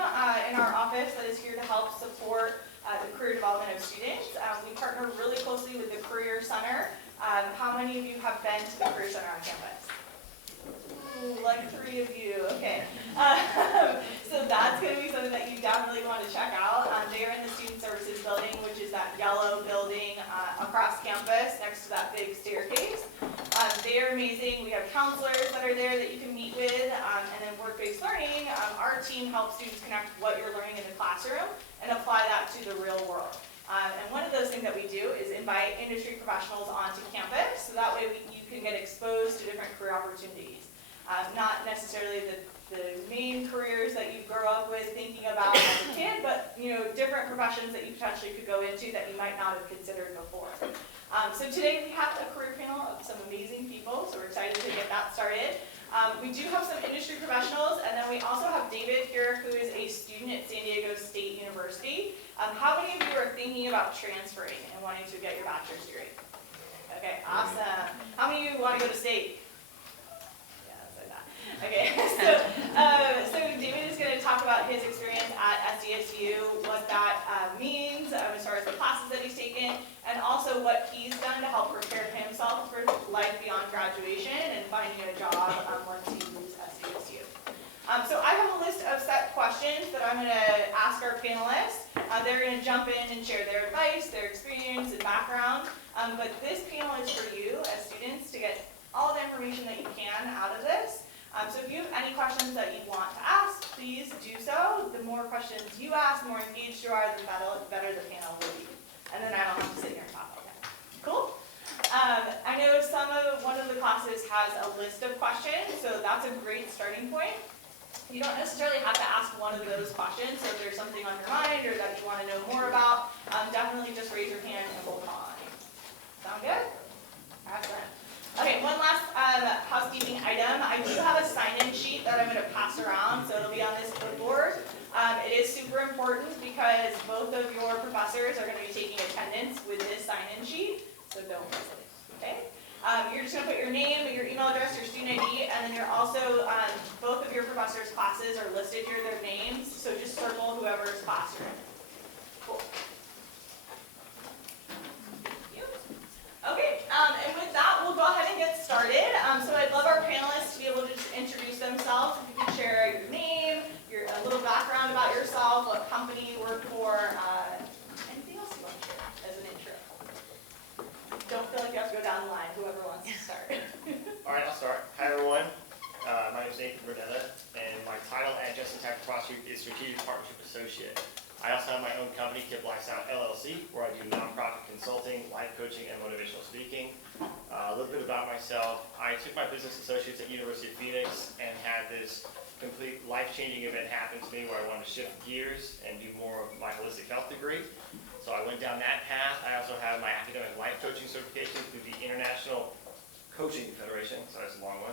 in our office that is here to help support the career development of students. We partner really closely with the Career Center. How many of you have been to the Career Center on campus? Ooh, like 3 of you, okay. So that's going to be something that you definitely want to check out. They are in the Student Services Building, which is that yellow building across campus next to that big staircase. They are amazing. We have counselors that are there that you can meet with, and then work-based learning. Our team helps students connect what you're learning in the classroom and apply that to the real world. And one of those things that we do is invite industry professionals onto campus, so that way you can get exposed to different career opportunities. Not necessarily the main careers that you grow up with thinking about as a kid, but different professions that you potentially could go into that you might not have considered before. So today we have a career panel of some amazing people, so we're excited to get that started. We do have some industry professionals, and then we also have David here, who is a student at San Diego State University. How many of you are thinking about transferring and wanting to get your bachelor's degree? Okay, awesome. How many of you want to go to state? Okay, so David is going to talk about his experience at SDSU, what that means as far as the classes that he's taken, and also what he's done to help prepare himself for life beyond graduation and finding a job once he leaves SDSU. So I have a list of set questions that I'm going to ask our panelists. They're going to jump in and share their advice, their experience, and background. But this panel is for you as students to get all the information that you can out of this. So if you have any questions that you want to ask, please do so. The more questions you ask, the more engaged you are, the better the panel will be. And then I don't have to sit here and talk all day. Cool? I know one of the classes has a list of questions, so that's a great starting point. You don't necessarily have to ask one of those questions, so if there's something on your mind or that you want to know more about, definitely just raise your hand and we'll call on you. Sound good? Excellent. Okay, one last housekeeping item. I do have a sign-in sheet that I'm going to pass around, so it'll be on this clipboard. It is super important because both of your professors are going to be taking attendance with this sign-in sheet, so don't miss it, okay? You're just going to put your name, your email address, your student ID, and then you're also, both of your professors' classes are listed here, their names, so just circle whoever's class you're in. Cool. Okay, and with that, we'll go ahead and get started. So I'd love our panelists to be able to just introduce themselves. If you could share your name, a little background about yourself, what company you work for, anything else you want to share as an intro. Don't feel like you have to go down the line, whoever wants to start. All right, I'll start. Hi, everyone. My name is Nathan Burdetta, and my title at Justin Tech Cross Street is Strategic Partnership Associate. I also have my own company, Kip Lifestyle LLC, where I do nonprofit consulting, life coaching, and motivational speaking. A little bit about myself. I took my business associates at University of Phoenix and had this complete life-changing event happen to me where I wanted to shift gears and do more of my holistic health degree. So I went down that path. I also have my academic life coaching certification through the International Coaching Federation, so that's a long one.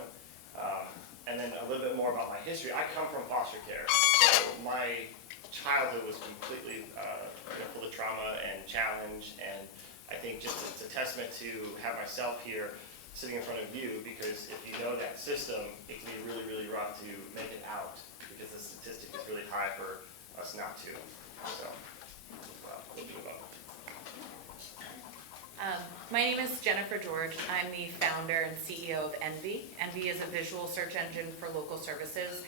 And then a little bit more about my history. I come from foster care, so my childhood was completely full of trauma and challenge, and I think just it's a testament to have myself here sitting in front of you, because if you know that system, it can be really, really rough to make it out, because the statistic is really high for us not to. So, we'll do both. My name is Jennifer George. I'm the founder and CEO of Envy. Envy is a visual search engine for local services.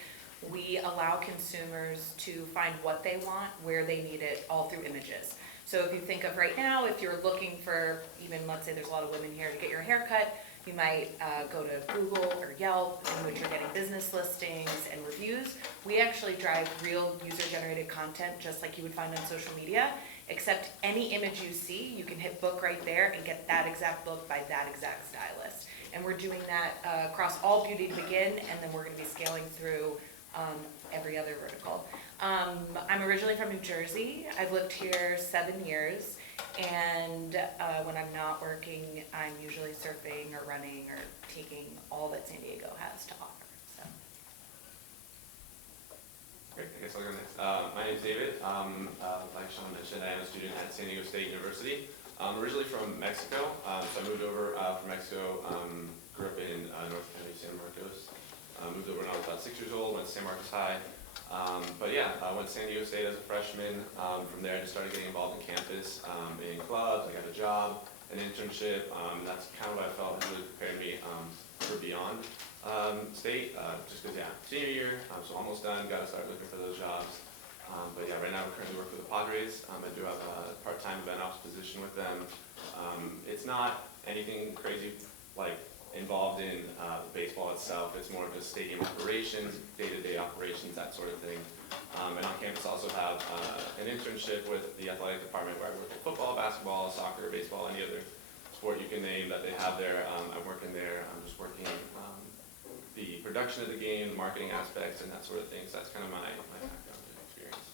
We allow consumers to find what they want, where they need it, all through images. So if you think of right now, if you're looking for, even let's say there's a lot of women here to get your hair cut, you might go to Google or Yelp, in which you're getting business listings and reviews. We actually drive real user-generated content just like you would find on social media, except any image you see, you can hit book right there and get that exact book by that exact stylist. And we're doing that across all Beauty to Begin, and then we're going to be scaling through every other vertical. I'm originally from New Jersey. I've lived here 7 years, and when I'm not working, I'm usually surfing or running or taking all that San Diego has to offer. So. Great, I guess I'll go next. My name is David. Like Sean mentioned, I am a student at San Diego State University. I'm originally from Mexico, so I moved over from Mexico, grew up in North County, San Marcos. Moved over when I was about 6 years old, went to San Marcos High. But yeah, I went to San Diego State as a freshman. From there, I just started getting involved in campus, in clubs. I got a job, an internship. That's kind of what I felt really prepared me for beyond state. Just because, yeah, senior year, so almost done. Got to start looking for those jobs. But yeah, right now I currently work for the Padres. I do have a part-time event ops position with them. It's not anything crazy like involved in baseball itself. It's more of just stadium operations, day-to-day operations, that sort of thing. And on campus I also have an internship with the athletic department where I work with football, basketball, soccer, baseball, any other sport you can name that they have there. I'm working there. I'm just working the production of the game, marketing aspects, and that sort of thing. So that's kind of my background and experience.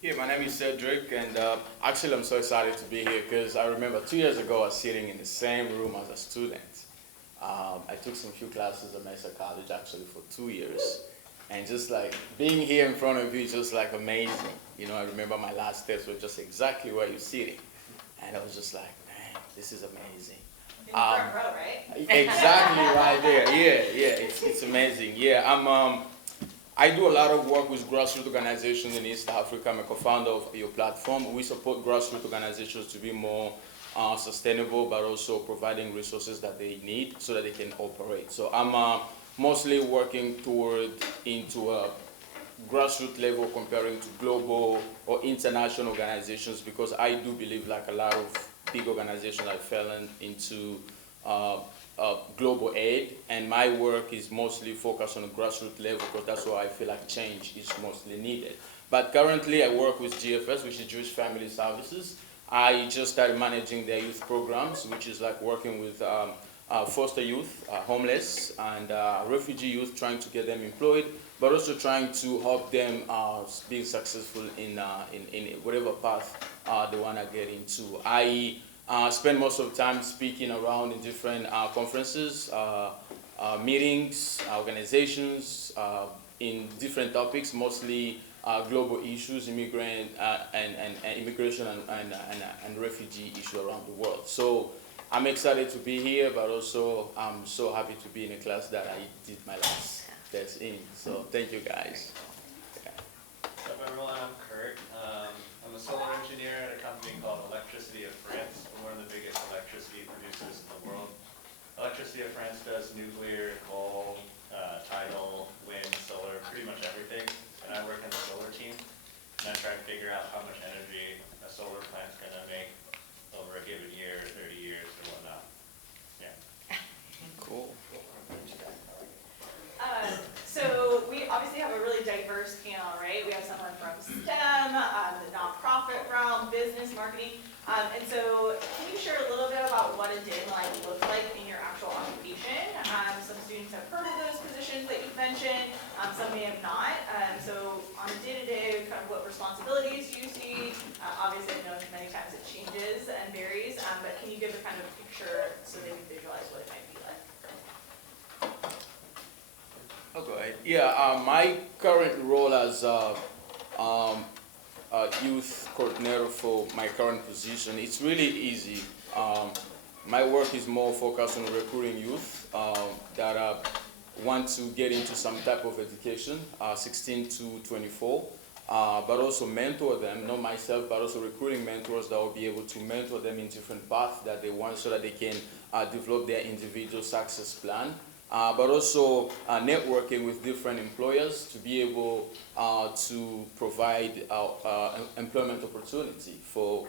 Yeah, my name is Cedric, and actually I'm so excited to be here because I remember 2 years ago I was sitting in the same room as a student. I took some few classes at Mesa College actually for 2 years, and just like being here in front of you is just like amazing. You know, I remember my last test was just exactly where you're sitting, and I was just like, man, this is amazing. In the front row, right? Exactly right there. Yeah, it's amazing. Yeah, I do a lot of work with grassroots organizations in East Africa. I'm a co-founder of your platform. We support grassroots organizations to be more sustainable, but also providing resources that they need so that they can operate. So I'm mostly working into a grassroots level comparing to global or international organizations, because I do believe, like a lot of big organizations, I fell into global aid, and my work is mostly focused on a grassroots level because that's where I feel like change is mostly needed. But currently I work with GFS, which is Jewish Family Services. I just started managing their youth programs, which is like working with foster youth, homeless, and refugee youth, trying to get them employed, but also trying to help them being successful in whatever path they want to get into. I spend most of the time speaking around in different conferences, meetings, organizations, in different topics, mostly global issues, immigration and refugee issue around the world. So I'm excited to be here, but also I'm so happy to be in a class that I did my last test in. So thank you guys. What's up everyone, I'm Kurt. I'm a solar engineer at a company called Electricity of France. We're one of the biggest electricity producers in the world. Electricity of France does nuclear, coal, tidal, wind, solar, pretty much everything. And I work in the solar team, and I try to figure out how much energy a solar plant's going to make over a given year, 30 years, or whatnot. Yeah. Cool. So we obviously have a really diverse panel, right? We have someone from STEM, the nonprofit realm, business, marketing. And so can you share a little bit about what a DIN looks like in your actual occupation? Some students have heard of those positions that you've mentioned, some may have not. So on a day-to-day, kind of what responsibilities you see? Obviously, I know many times it changes and varies, but can you give a kind of picture so they can visualize what it might be like? Oh, go ahead. Yeah, my current role as youth coordinator for my current position, it's really easy. My work is more focused on recruiting youth that want to get into some type of education, 16 to 24, but also mentor them, not myself, but also recruiting mentors that will be able to mentor them in different paths that they want so that they can develop their individual success plan. But also networking with different employers to be able to provide employment opportunity for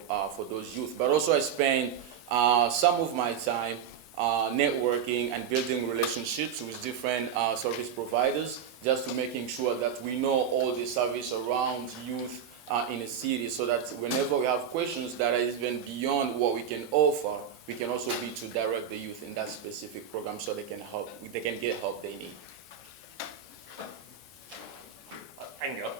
those youth. But also I spend some of my time networking and building relationships with different service providers, just to making sure that we know all the service around youth in a city, so that whenever we have questions that are even beyond what we can offer, we can also be to direct the youth in that specific program so they can get help they need. I can go.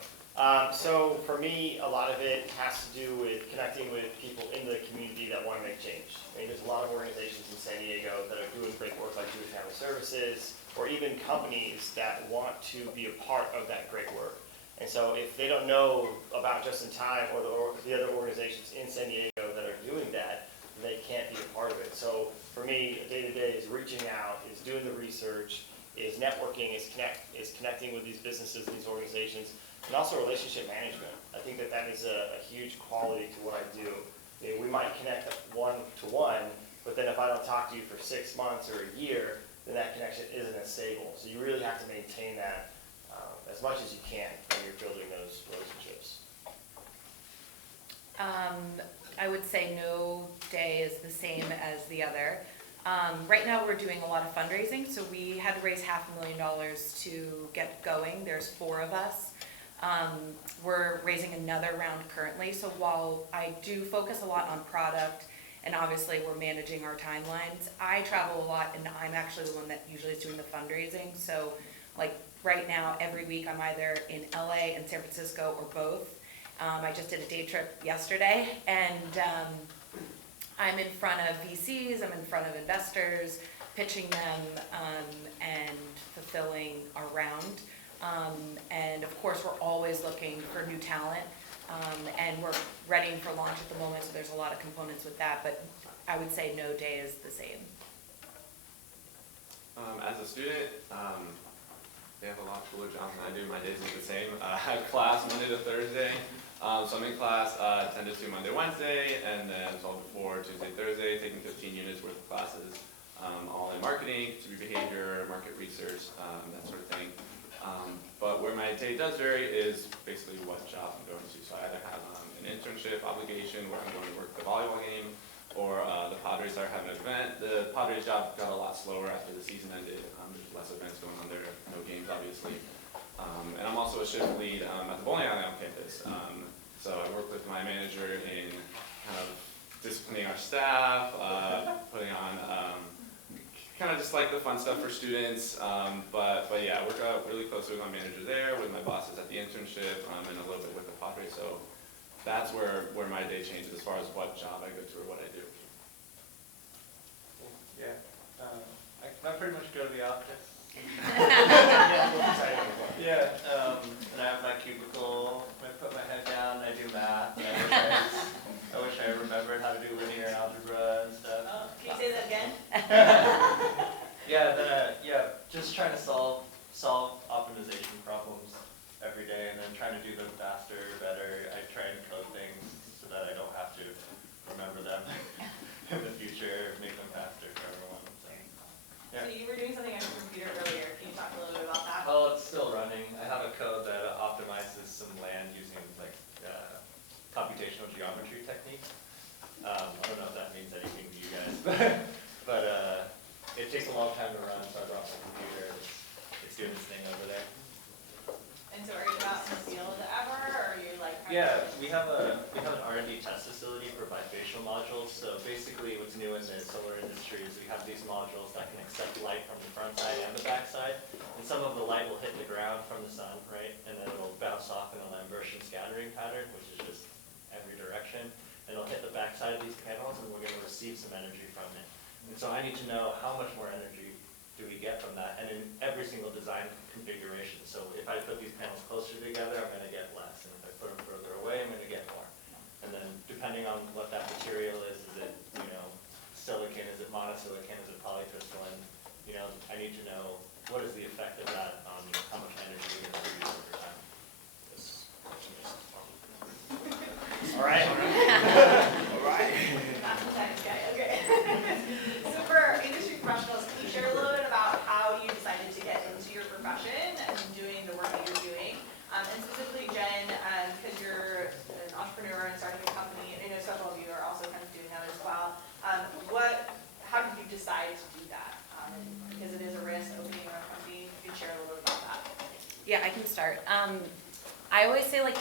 So for me, a lot of it has to do with connecting with people in the community that want to make change. I mean, there's a lot of organizations in San Diego that are doing great work like Jewish Family Services, or even companies that want to be a part of that great work. And so if they don't know about Just in Time or the other organizations in San Diego that are doing that, they can't be a part of it. So for me, day-to-day is reaching out, is doing the research, is networking, is connecting with these businesses, these organizations, and also relationship management. I think that that is a huge quality to what I do. We might connect one-to-one, but then if I don't talk to you for 6 months or a year, then that connection isn't as stable. So you really have to maintain that as much as you can when you're building those relationships. I would say no day is the same as the other. Right now we're doing a lot of fundraising, so we had to raise $500,000 to get going. There's 4 of us. We're raising another round currently, so while I do focus a lot on product, and obviously we're managing our timelines, I travel a lot and I'm actually the one that usually is doing the fundraising. So like right now, every week I'm either in LA and San Francisco or both. I just did a day trip yesterday, and I'm in front of VCs, I'm in front of investors, pitching them and fulfilling our round. And of course, we're always looking for new talent, and we're readying for launch at the moment, so there's a lot of components with that, but I would say no day is the same. As a student, they have a lot cooler jobs than I do. My days are the same. I have class Monday to Thursday. So I'm in class 10 to 2 Monday, Wednesday, and then 12 to 4 Tuesday, Thursday, taking 15 units worth of classes, all in marketing, consumer behavior, market research, that sort of thing. But where my day does vary is basically what job I'm going to. So I either have an internship obligation where I'm going to work the volleyball game, or the Padres are having an event. The Padres job got a lot slower after the season ended. There's less events going on there, no games obviously. And I'm also a shift lead at the bowling alley on campus. So I work with my manager in kind of disciplining our staff, putting on kind of just like the fun stuff for students. But yeah, I work out really closely with my manager there, with my bosses at the internship, and a little bit with the Padres. So that's where my day changes as far as what job I go to or what I do. Yeah, I pretty much go to the office. Yeah, and I have my cubicle, I put my head down, I do math, and I wish I remembered how to do linear algebra and stuff. Oh, can you say that again? Yeah, then, just trying to solve optimization problems every day, and then trying to do them faster, better. I try and code things so that I don't have to remember them in the future, make them faster for everyone. So, yeah. So you were doing something on your computer earlier. Can you talk a little bit about that? Oh, it's still running. I have a code that optimizes some land using like computational geometry techniques. I don't know if that means anything to you guys, but it takes a long time to run, so I brought my computer. It's doing its thing over there. And so are you out in the field ever, or are you like? Yeah, we have an R&D test facility for bifacial modules. So basically what's new in the solar industry is we have these modules that can accept light from the front side and the back side. And some of the light will hit the ground from the sun, right? And then it'll bounce off in a Lambertian scattering pattern, which is just every direction. And it'll hit the back side of these panels, and we're going to receive some energy from it. And so I need to know how much more energy do we get from that, and in every single design configuration. So if I put these panels closer together, I'm going to get less, and if I put them further away, I'm going to get more. And then depending on what that material is it, silicon, is it monosilicon, is it polycrystalline, I need to know what is the effect of that on how much energy we're going to produce over time. All right. All right. That's the science guy, okay. So for industry professionals, can you share a little bit about how you decided to get into your profession and doing the work that you're doing? And specifically, Jen, because you're an entrepreneur and starting a company, and I know several of you are also kind of doing that as well. How did you decide to do that? Because it is a risk opening your own company. You can share a little bit about that. Yeah, I can start. I always say like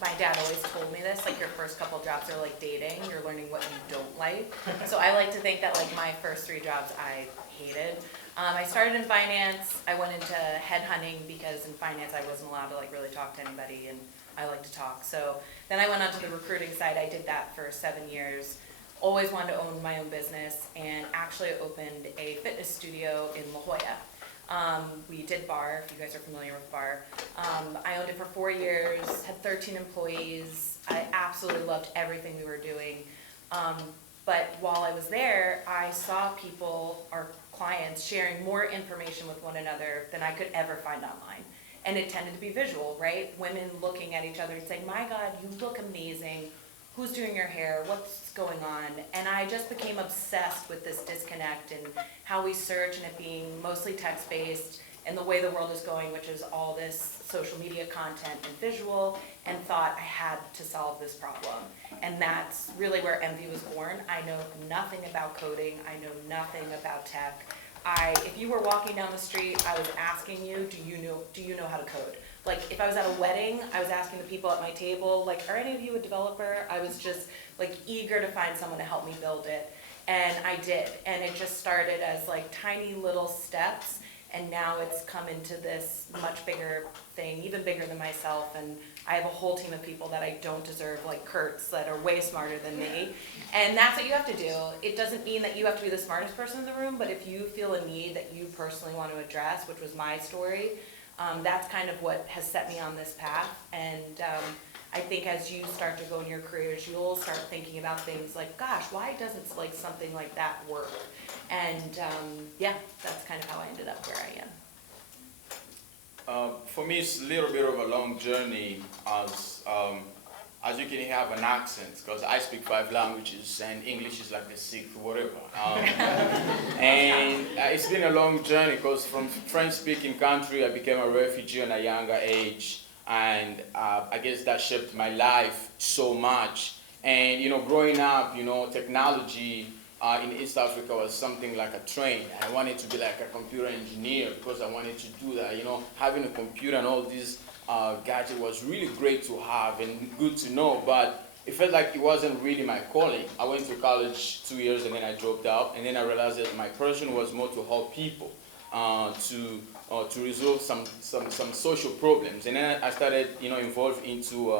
my dad always told me this, like your first couple jobs are like dating, you're learning what you don't like. So I like to think that like my first 3 jobs I hated. I started in finance, I went into headhunting because in finance I wasn't allowed to like really talk to anybody, and I like to talk. So then I went onto the recruiting side, I did that for 7 years. Always wanted to own my own business, and actually opened a fitness studio in La Jolla. We did bar, if you guys are familiar with bar. I owned it for 4 years, had 13 employees. I absolutely loved everything we were doing. But while I was there, I saw people, our clients, sharing more information with one another than I could ever find online. And it tended to be visual, right? Women looking at each other and saying, my God, you look amazing. Who's doing your hair? What's going on? And I just became obsessed with this disconnect and how we search and it being mostly text-based and the way the world is going, which is all this social media content and visual, and thought I had to solve this problem. And that's really where Envy was born. I know nothing about coding. I know nothing about tech. If you were walking down the street, I was asking you, do you know how to code? Like, if I was at a wedding, I was asking the people at my table, like, are any of you a developer? I was just, like, eager to find someone to help me build it. And I did. And it just started as, like, tiny little steps. And now it's come into this much bigger thing, even bigger than myself. And I have a whole team of people that I don't deserve, like Kurt's, that are way smarter than me. And that's what you have to do. It doesn't mean that you have to be the smartest person in the room, but if you feel a need that you personally want to address, which was my story, that's kind of what has set me on this path. And I think as you start to go in your careers, you'll start thinking about things like, gosh, why doesn't like something like that work? And yeah, that's kind of how I ended up where I am. For me, it's a little bit of a long journey as you can have an accent, because I speak 5 languages and English is like the 6th, whatever. And it's been a long journey because from French-speaking country, I became a refugee at a younger age. And I guess that shaped my life so much. And, you know, growing up, you know, technology in East Africa was something like a train. I wanted to be like a computer engineer because I wanted to do that. You know, having a computer and all these gadgets was really great to have and good to know, but it felt like it wasn't really my calling. I went to college 2 years and then I dropped out, and then I realized that my passion was more to help people, to resolve some social problems. And then I started, you know, involved into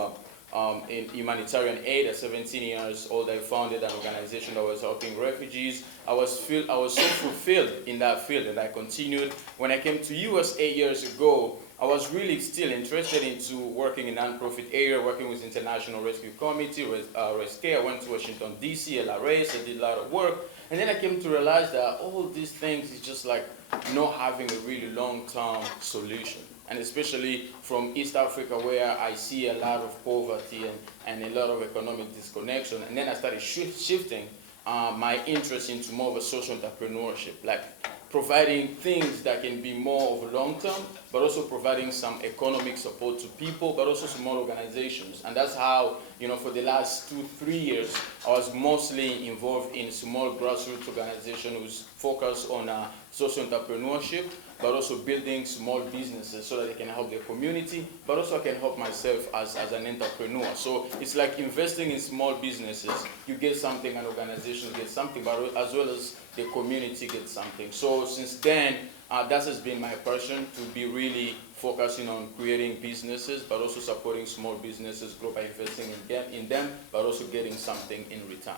in humanitarian aid. At 17 years old, I founded an organization that was helping refugees. I was so fulfilled in that field, and I continued. When I came to US 8 years ago, I was really still interested into working in nonprofit area, working with International Rescue Committee, Rescue. I went to Washington, D.C., LRS, I did a lot of work. And then I came to realize that all these things is just like not having a really long-term solution. And especially from East Africa, where I see a lot of poverty and a lot of economic disconnection. And then I started shifting my interest into more of a social entrepreneurship, like providing things that can be more of a long-term, but also providing some economic support to people, but also small organizations. And that's how, you know, for the last 2-3 years, I was mostly involved in small grassroots organizations focused on social entrepreneurship, but also building small businesses so that they can help their community, but also I can help myself as an entrepreneur. So it's like investing in small businesses. You get something, an organization gets something, but as well as the community gets something. So since then, that has been my passion, to be really focusing on creating businesses, but also supporting small businesses, grow by investing in them, but also getting something in return.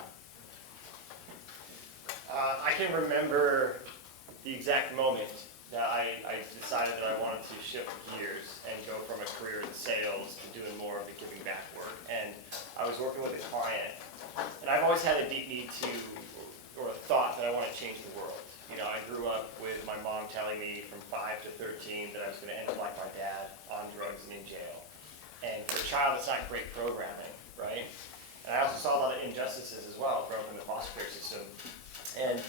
I can remember the exact moment that I decided that I wanted to shift gears and go from a career in sales to doing more of the giving back work. And I was working with a client, and I've always had a deep need to, or a thought that I want to change the world. You know, I grew up with my mom telling me from 5 to 13 that I was going to end up like my dad, on drugs and in jail. And for a child, it's not great programming, right? And I also saw a lot of injustices as well, growing up in the foster care system. And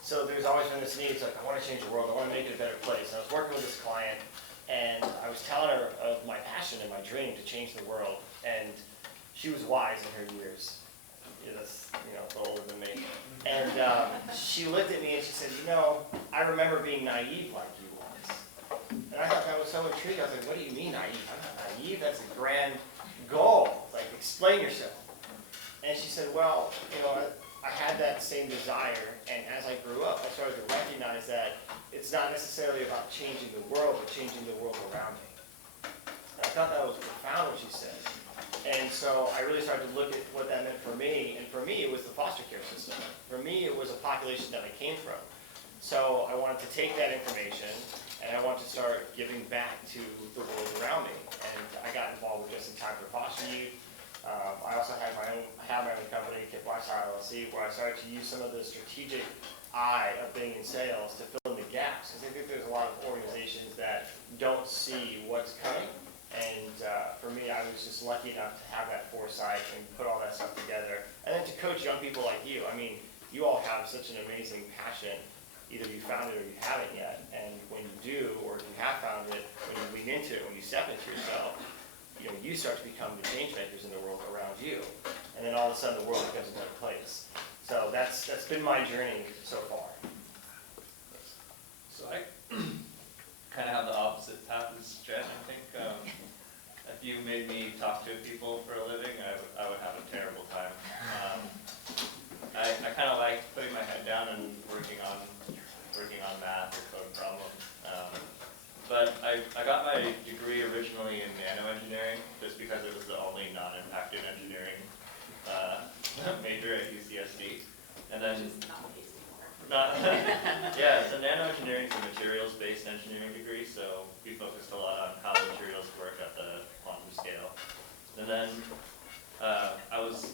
so there's always been this need. It's like, I want to change the world. I want to make it a better place. And I was working with this client, and I was telling her of my passion and my dream to change the world. And she was wise in her years. That's, you know, older than me. And she looked at me and she said, you know, I remember being naive like you once. And I thought that was so intriguing. I was like, what do you mean naive? I'm not naive. That's a grand goal. Like, explain yourself. And she said, well, you know, I had that same desire, and as I grew up, I started to recognize that it's not necessarily about changing the world, but changing the world around me. And I thought that was profound what she said. And so I really started to look at what that meant for me, and for me it was the foster care system. For me it was a population that I came from. So I wanted to take that information, and I wanted to start giving back to the world around me. And I got involved with Just in Time for Foster Youth. I also have my own company, Kip Lifestyle LLC, where I started to use some of the strategic eye of being in sales to fill in the gaps, because I think there's a lot of organizations that don't see what's coming. And for me, I was just lucky enough to have that foresight and put all that stuff together. And then to coach young people like you. I mean, you all have such an amazing passion. Either you found it or you haven't yet. And when you do, or if you have found it, when you lean into it, when you step into yourself, you start to become the change makers in the world around you. And then all of a sudden the world becomes a better place. So that's been my journey so far. So I kind of have the opposite path as Jen, I think. If you made me talk to people for a living, I would have a terrible time. I kind of like putting my head down and working on math or code problems. But I got my degree originally in nanoengineering just because it was the only non-impacted engineering major at UCSD. And then yeah, so nanoengineering is a materials-based engineering degree, so we focused a lot on how materials work at the quantum scale. And then I was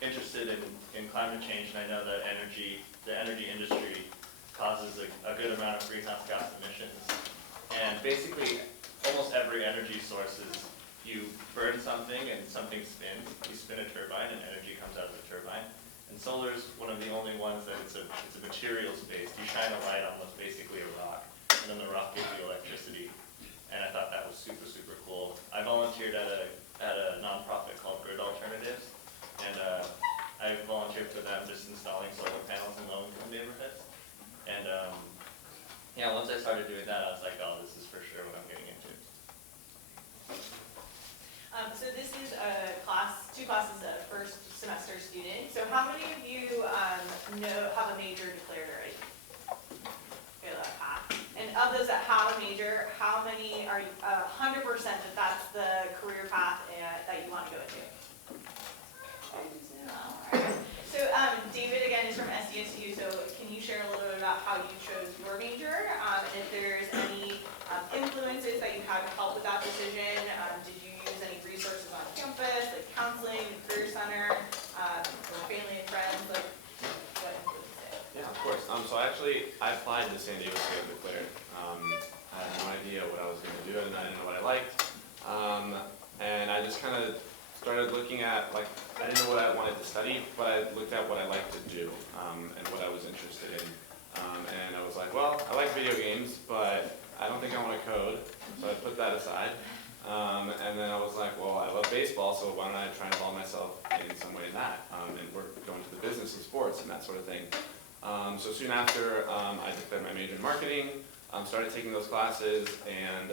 interested in climate change, and I know that the energy industry causes a good amount of greenhouse gas emissions. And basically, almost every energy source is you burn something and something spins. You spin a turbine and energy comes out of the turbine. And solar is one of the only ones that it's a materials based. You shine a light on what's basically a rock, and then the rock gives you electricity. And I thought that was super, super cool. I volunteered at a nonprofit called Grid Alternatives, and I volunteered for them just installing solar panels in low-income neighborhoods. And yeah, once I started doing that, I was like, oh, this is for sure what I'm getting into. So this is two classes of first semester students. So how many of you have a major declared already? Okay, like half. And of those that have a major, how many are 100% that that's the career path that you want to go into? So David again is from SDSU. So can you share a little bit about how you chose your major, and if there's any influences that you had to help with that decision? Did you use any resources on campus, like counseling, the career center, or family and friends? Like what influenced it? Yeah, of course. So actually, I applied to San Diego State and declared. I had no idea what I was going to do, and I didn't know what I liked. And I just kind of started looking at, like, I didn't know what I wanted to study, but I looked at what I liked to do, and what I was interested in. And I was like, well, I like video games, but I don't think I want to code, so I put that aside. And then I was like, well, I love baseball, so why don't I try and involve myself in some way in that, and work going to the business of sports and that sort of thing. So soon after, I declared my major in marketing, started taking those classes, and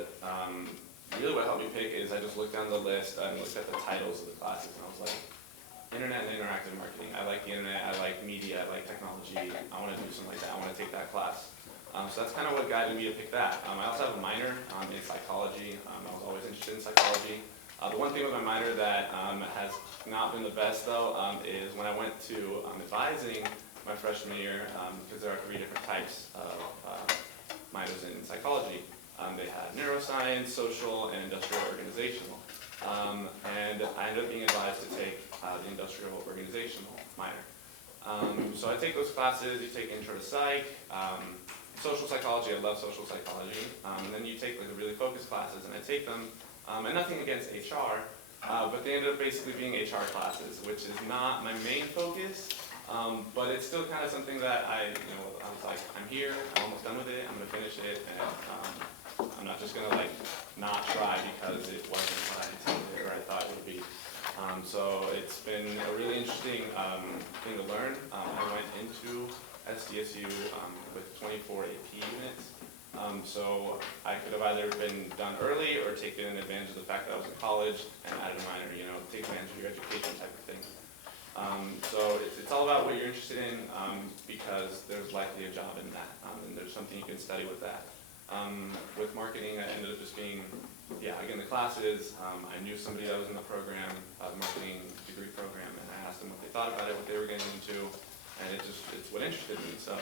really what helped me pick is I just looked down the list and looked at the titles of the classes, and I was like, Internet and Interactive Marketing. I like the internet, I like media, I like technology. I want to do something like that. I want to take that class. So that's kind of what guided me to pick that. I also have a minor in psychology. I was always interested in psychology. The one thing with my minor that has not been the best, though, is when I went to advising my freshman year, because there are 3 different types of minors in psychology. They had neuroscience, social, and industrial organizational. And I ended up being advised to take the industrial organizational minor. So I take those classes. You take intro to psych, social psychology. I love social psychology. And then you take like the really focused classes, and I take them. And nothing against HR, but they ended up basically being HR classes, which is not my main focus. But it's still kind of something that I was like, I'm here. I'm almost done with it. I'm gonna finish it, and I'm not just gonna like not try because it wasn't what I intended or I thought it would be. So it's been a really interesting thing to learn. I went into SDSU with 24 AP units. So I could have either been done early or taken advantage of the fact that I was in college and added a minor, take advantage of your education type of thing. So it's all about what you're interested in because there's likely a job in that, and there's something you can study with that. With marketing, I ended up just being, again, the classes. I knew somebody that was in the program, the marketing degree program, and I asked them what they thought about it, what they were getting into, and it's what interested me. So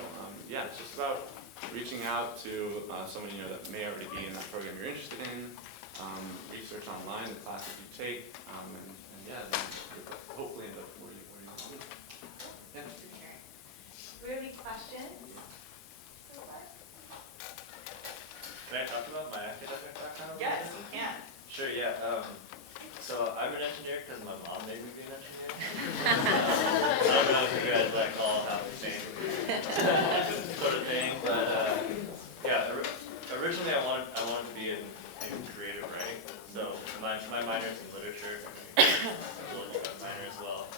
it's just about reaching out to someone that may already be in that program you're interested in, research online, the classes you take, and yeah, then hopefully end up where you want to be. Yeah. Do we have any questions so far? Can I talk about my academic background? Yes, you can. Sure, yeah. So I'm an engineer because my mom made me be an engineer. I don't know if you guys like all have the same sort of thing, but yeah. Originally, I wanted to be in creative writing. So my minor is in literature. I'm a little bit minor as well.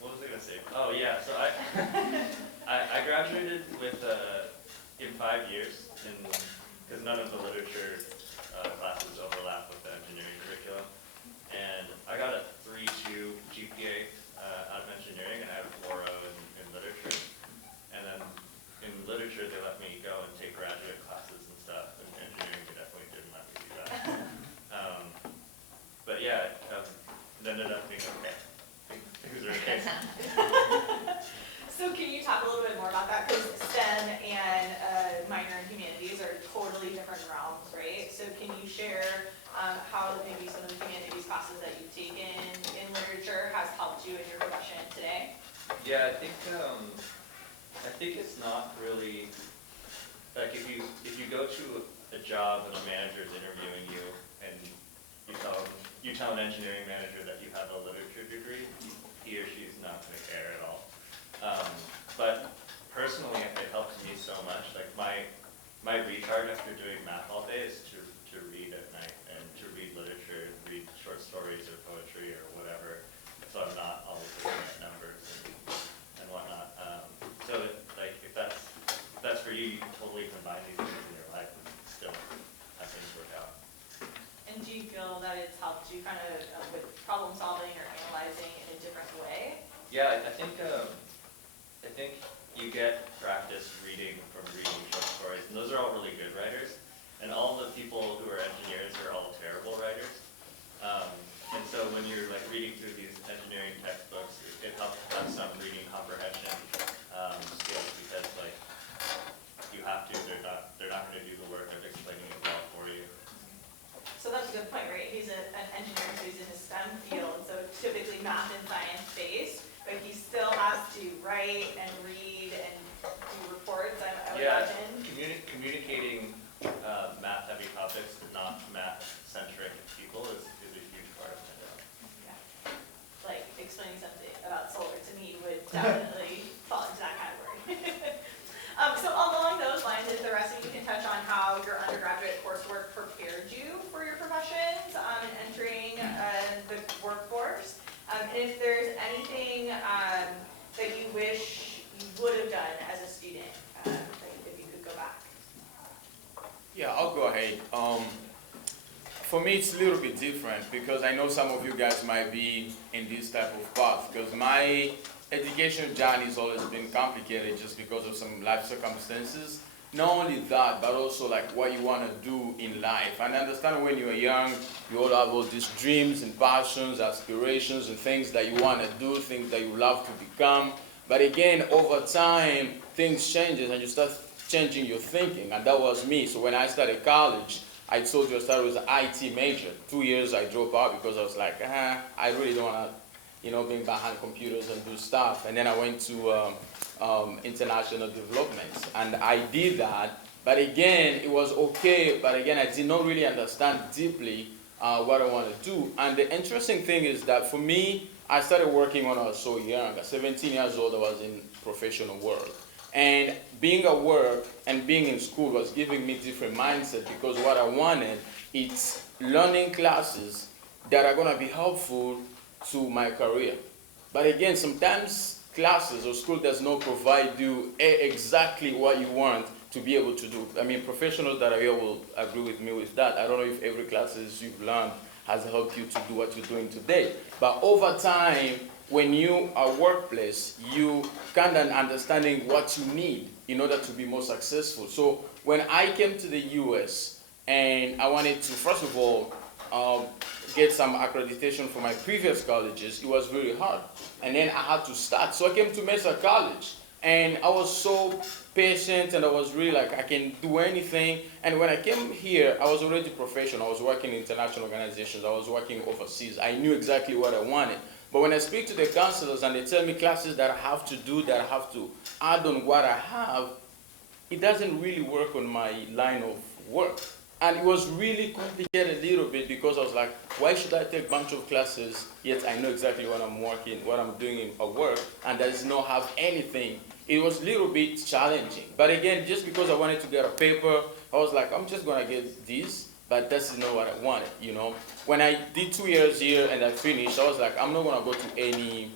What was I gonna say? Oh yeah. So I graduated with in 5 years because none of the literature classes overlap with the engineering curriculum. And I got a 3.2 GPA out of engineering, and I had a 4.0 in literature. And then in literature, they let me go and take graduate classes and stuff. And engineering, they definitely didn't let me do that. But yeah, it ended up being okay. Things are okay. So can you talk a little bit more about that? Because STEM and minor in humanities are totally different realms, right? So can you share how maybe some of the humanities classes that you've taken in literature has helped you in your profession today? Yeah, I think it's not really like if you go to a job and a manager is interviewing you and you tell an engineering manager that you have a literature degree, he or she is not going to care at all. But personally, it helps me so much. Like my recharge after doing math all day is to read at night and to read literature, read short stories or poetry or whatever. So I'm not always looking at numbers and whatnot. So like if that's for you, you can totally combine these things in your life and still have things work out. And do you feel that it's helped you kind of with problem solving or analyzing in a different way? Yeah, I think you get practice reading short stories, and those are all really good writers. And all the people who are engineers are all terrible writers. And so when you're like reading through these engineering textbooks, it helps have some reading comprehension skills because like you have to. They're not going to do the work of explaining it well for you. So that's a good point, right? He's an engineer, so he's in a STEM field, so typically math and science based, but he still has to write and read and do reports, I would imagine. Communicating math-heavy topics to not math-centric people is a huge part of my job. Yeah. Like explaining something about solar to me would definitely fall into that category. So along those lines, if the rest of you can touch on how your undergraduate coursework prepared you for your professions and entering the workforce. And if there's anything that you wish you would have done as a student, if you could go back. Yeah, I'll go ahead. For me, it's a little bit different because I know some of you guys might be in this type of path because my education journey has always been complicated just because of some life circumstances. Not only that, but also like what you want to do in life. And I understand when you're young, you all have all these dreams and passions, aspirations, and things that you want to do, things that you love to become. But again, over time, things change and you start changing your thinking. And that was me. So when I started college, I told you I started with an IT major. 2 years I dropped out because I was like, I really don't want to, be behind computers and do stuff. And then I went to international development, and I did that. But again, it was okay. But again, I did not really understand deeply what I want to do. And the interesting thing is that for me, I started working when I was so young. At 17 years old, I was in professional world. And being at work and being in school was giving me different mindset because what I wanted is learning classes that are going to be helpful to my career. But again, sometimes classes or school does not provide you exactly what you want to be able to do. I mean, professionals that are here will agree with me with that. I don't know if every classes you've learned has helped you to do what you're doing today. But over time, when you are workplace, you kind of understanding what you need in order to be more successful. So when I came to the US and I wanted to, first of all, get some accreditation from my previous colleges, it was very hard. And then I had to start. So I came to Mesa College. And I was so patient, and I was really like, I can do anything. And when I came here, I was already professional. I was working in international organizations. I was working overseas. I knew exactly what I wanted. But when I speak to the counselors and they tell me classes that I have to do, that I have to add on what I have, it doesn't really work on my line of work. And it was really complicated a little bit because I was like, why should I take a bunch of classes, yet I know exactly what I'm doing at work, and does not have anything. It was a little bit challenging. But again, just because I wanted to get a paper, I was like, I'm just gonna get this, but that's not what I wanted, you know. When I did 2 years here and I finished, I was like, I'm not gonna go to any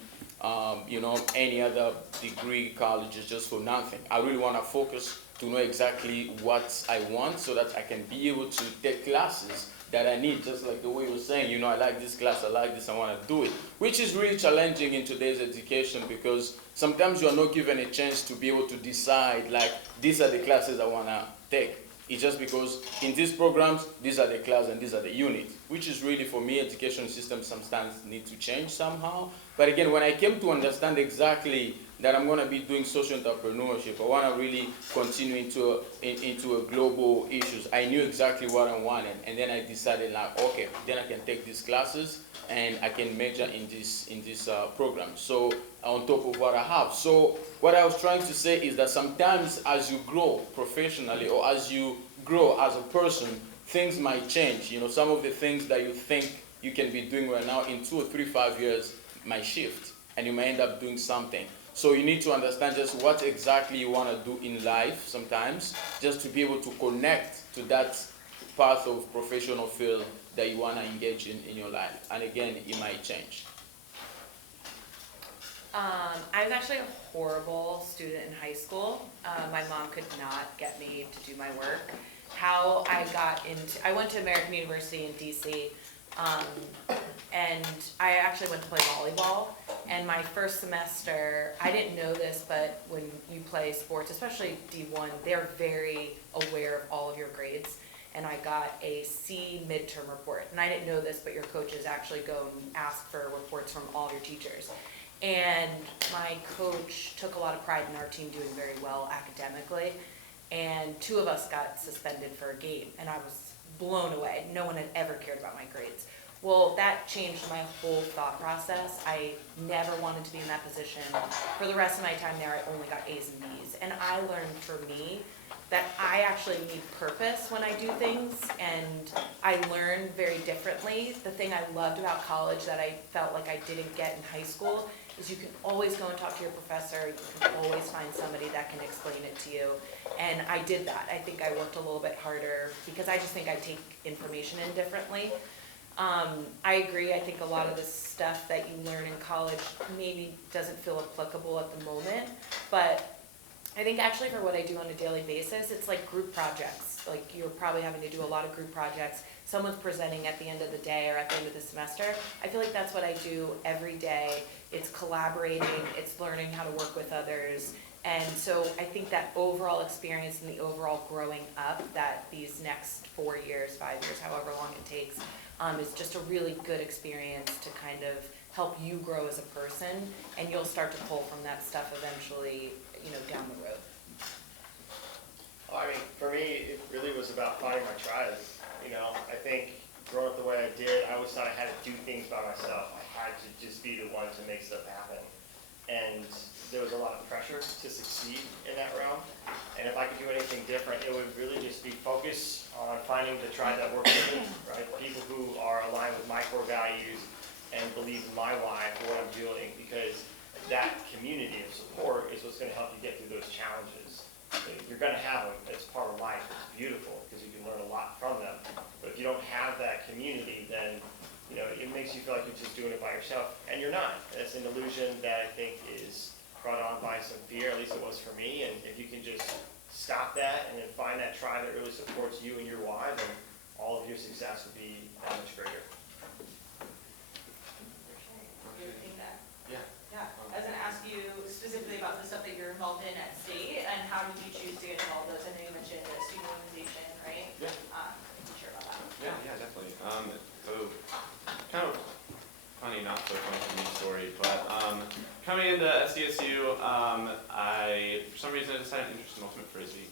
any other degree colleges just for nothing. I really wanna focus to know exactly what I want so that I can be able to take classes that I need, just like the way you were saying, you know, I like this class, I like this, I want to do it, which is really challenging in today's education because sometimes you are not given a chance to be able to decide, like, these are the classes I want to take. It's just because in these programs, these are the classes and these are the units, which is really, for me, education systems sometimes need to change somehow. But again, when I came to understand exactly that I'm going to be doing social entrepreneurship, I want to really continue into a global issues. I knew exactly what I wanted, and then I decided, like, okay, then I can take these classes and I can major in this program. So on top of what I have. So what I was trying to say is that sometimes as you grow professionally or as you grow as a person, things might change. You know, some of the things that you think you can be doing right now in 2 or 3, 5 years might shift, and you may end up doing something. So you need to understand just what exactly you want to do in life sometimes, just to be able to connect to that path of professional field that you want to engage in your life. And again, it might change. I was actually a horrible student in high school. My mom could not get me to do my work. How I I went to American University in DC, and I actually went to play volleyball. And my first semester, I didn't know this, but when you play sports, especially D1, they're very aware of all of your grades. And I got a C midterm report. And I didn't know this, but your coaches actually go and ask for reports from all your teachers. And my coach took a lot of pride in our team doing very well academically. And 2 of us got suspended for a game. And I was blown away. No one had ever cared about my grades. Well, that changed my whole thought process. I never wanted to be in that position. For the rest of my time there, I only got A's and B's. And I learned for me that I actually need purpose when I do things, and I learn very differently. The thing I loved about college that I felt like I didn't get in high school is you can always go and talk to your professor. You can always find somebody that can explain it to you. And I did that. I think I worked a little bit harder because I just think I take information in differently. I agree. I think a lot of the stuff that you learn in college maybe doesn't feel applicable at the moment, but I think actually for what I do on a daily basis, it's like group projects. Like you're probably having to do a lot of group projects. Someone's presenting at the end of the day or at the end of the semester. I feel like that's what I do every day. It's collaborating, it's learning how to work with others. And so I think that overall experience and the overall growing up that these next 4 years, 5 years, however long it takes, is just a really good experience to kind of help you grow as a person, and you'll start to pull from that stuff eventually, you know, down the road. Well, I mean, for me, it really was about finding my tribe. You know, I think growing up the way I did, I always thought I had to do things by myself. I had to just be the one to make stuff happen. And there was a lot of pressure to succeed in that realm. And if I could do anything different, it would really just be focus on finding the tribe that works with me, right? People who are aligned with my core values and believe in my why for what I'm doing, because that community of support is what's going to help you get through those challenges. You're going to have them. It's part of life. It's beautiful because you can learn a lot from them. But if you don't have that community, then you know it makes you feel like you're just doing it by yourself, and you're not. It's an illusion that I think is brought on by some fear. At least it was for me. And if you can just stop that and then find that tribe that really supports you and your why, then all of your success will be that much greater. Yeah, I was going to ask you specifically about the stuff that you're involved in at state, and how did you choose to get involved in those? I know you mentioned the student organization, right? Yeah. Can you share about that? Yeah, definitely. So kind of funny, not so funny for me story, but coming into SDSU, I interest in ultimate frisbee,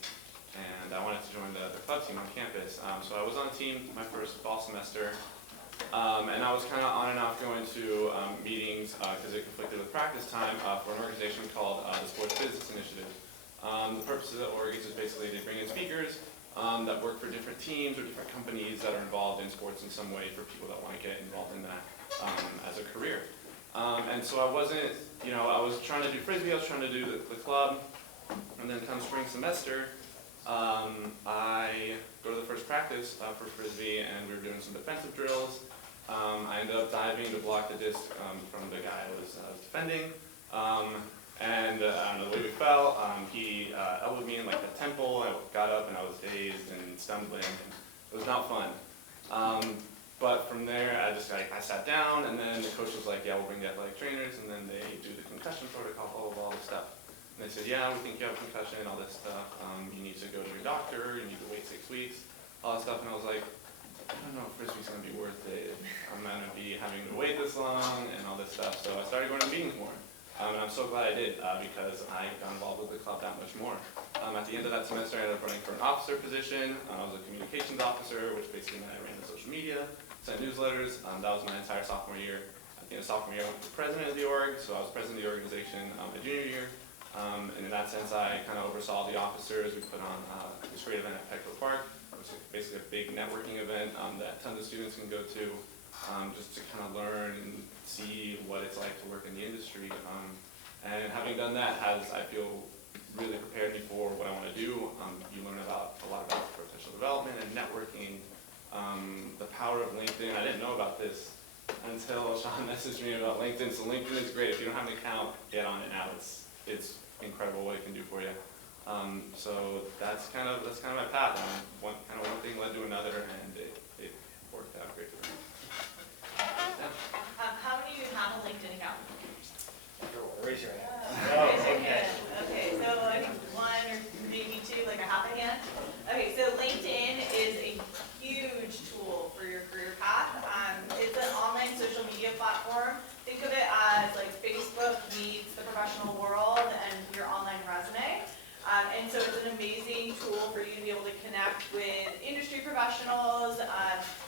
and I wanted to join the club team on campus. So I was on team my first fall semester, and I was kind of on and off going to meetings because it conflicted with practice time for an organization called the Sports Business Initiative. The purpose of the org is just basically they bring in speakers that work for different teams or different companies that are involved in sports in some way for people that want to get involved in that as a career. And so I wasn't, I was trying to do frisbee, I was trying to do the club, and then come spring semester, I go to the first practice for frisbee, and we were doing some defensive drills. I ended up diving to block the disc from the guy I was defending, and I don't know, the way we fell, he elbowed me in like the temple. I got up and I was dazed and stumbling, and it was not fun. But from there, I sat down, and then the coach was like, yeah, we'll bring the athletic trainers, and then they do the concussion protocol, all this stuff. And they said, yeah, we think you have a concussion, all this stuff. You need to go to your doctor, you need to wait 6 weeks, all that stuff. And I was like, I don't know if frisbee's gonna be worth it. I'm gonna be having to wait this long and all this stuff. So I started going to meetings more. And I'm so glad I did because I got involved with the club that much more. At the end of that semester, I ended up running for an officer position. I was a communications officer, which basically meant I ran the social media, sent newsletters. That was my entire sophomore year. At the end of sophomore year, I went to president of the org, so I was president of the organization my junior year. And in that sense, I kind of oversaw the officers. We put on this great event at Petco Park, which is basically a big networking event that tons of students can go to just to kind of learn and see what it's like to work in the industry. And having done that has, I feel, really prepared me for what I want to do. You learn a lot about professional development and networking, the power of LinkedIn. I didn't know about this until Sean messaged me about LinkedIn. So LinkedIn is great. If you don't have an account, get on it now. It's incredible what it can do for you. So that's kind of my path. One thing led to another, and it worked out great for me. Yeah. How many of you have a LinkedIn account? Raise your hand. Raise your hand. Okay, so I think one or maybe two, like a half a hand. Okay, so LinkedIn is a huge tool for your career path. It's an online social media platform. Think of it as like Facebook meets the professional world and your online resume. And so it's an amazing tool for you to be able to connect with industry professionals.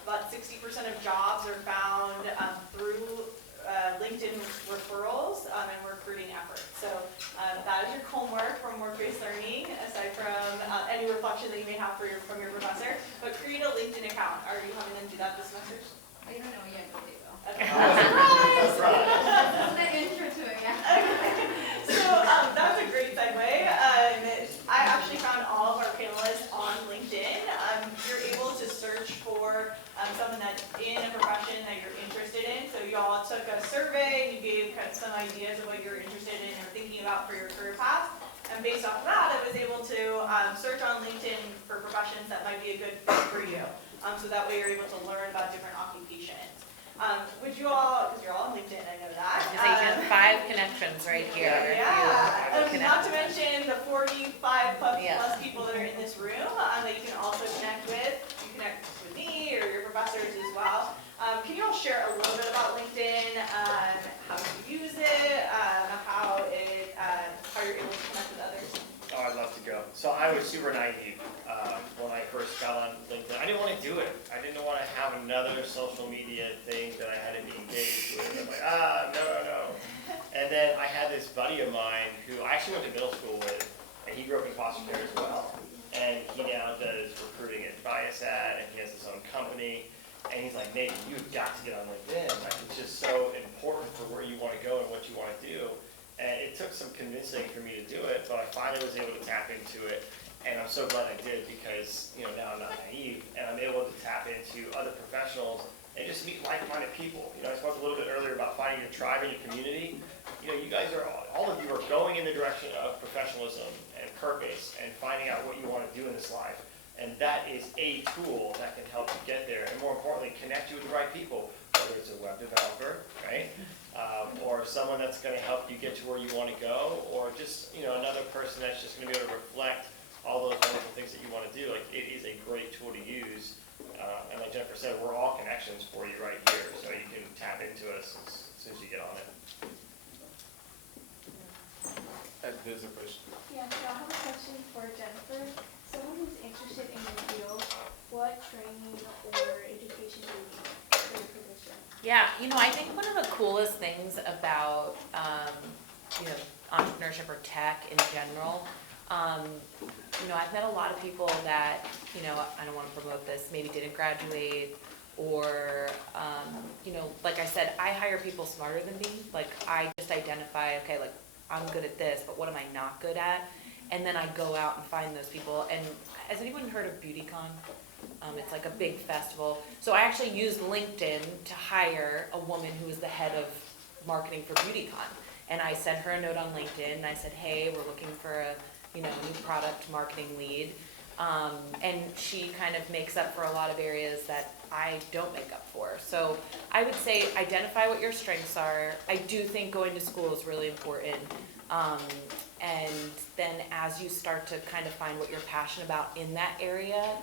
About 60% of jobs are found through LinkedIn referrals and recruiting efforts. So that is your homework from work-based learning, aside from any reflection that you may have from your professor. But create a LinkedIn account. Are you having them do that this semester? I don't know yet, but they will. Okay. Surprise! That's the intro to it, yeah. So that's a great segue. I actually found all of our panelists on LinkedIn. You're able to search for someone that's in a profession that you're interested in. So you all took a survey, you gave kind of some ideas of what you're interested in or thinking about for your career path. And based off of that, I was able to search on LinkedIn for professions that might be a good fit for you. So that way you're able to learn about different occupations. Would you all, because you're all on LinkedIn, I know that. So you have 5 connections right here. Yeah, If you not to mention the 45 plus Yeah. people that are in this room that you can also connect with. You connect with me or your professors as well. Can you all share a little bit about LinkedIn, how you use it, how you're able to connect with others? Oh, I'd love to go. So I was super naive when I first got on LinkedIn. I didn't want to do it. I didn't want to have another social media thing that I had to be engaged with. I'm like, no. And then I had this buddy of mine who I actually went to middle school with, and he grew up in foster care as well. And he now does recruiting at Viasat, and he has his own company. And he's like, Nate, you've got to get on LinkedIn. Like, it's just so important for where you want to go and what you want to do. And it took some convincing for me to do it, but I finally was able to tap into it. And I'm so glad I did because, now I'm not naive and I'm able to tap into other professionals and just meet like-minded people. I spoke a little bit earlier about finding your tribe and your community. You guys all of you are going in the direction of professionalism and purpose and finding out what you want to do in this life. And that is a tool that can help you get there. And more importantly, connect you with the right people, whether it's a web developer, right? Or someone that's going to help you get to where you want to go, or just, another person that's just going to be able to reflect all those wonderful things that you want to do. Like, it is a great tool to use. And like Jennifer said, we're all connections for you right here. So you can tap into us as soon as you get on it. There's a question. Yeah, so I have a question for Jennifer. Someone who's interested in your field, what training or education do you need for your position? Yeah, I think one of the coolest things about, entrepreneurship or tech in general, I've met a lot of people that, I don't want to promote this, maybe didn't graduate or, like I said, I hire people smarter than me. Like, I just identify, okay, like, I'm good at this, but what am I not good at? And then I go out and find those people. And has anyone heard of BeautyCon? It's like a big festival. So I actually used LinkedIn to hire a woman who is the head of marketing for BeautyCon. And I sent her a note on LinkedIn and I said, hey, we're looking for a new product marketing lead. And she kind of makes up for a lot of areas that I don't make up for. So I would say identify what your strengths are. I do think going to school is really important. And then as you start to kind of find what you're passionate about in that area,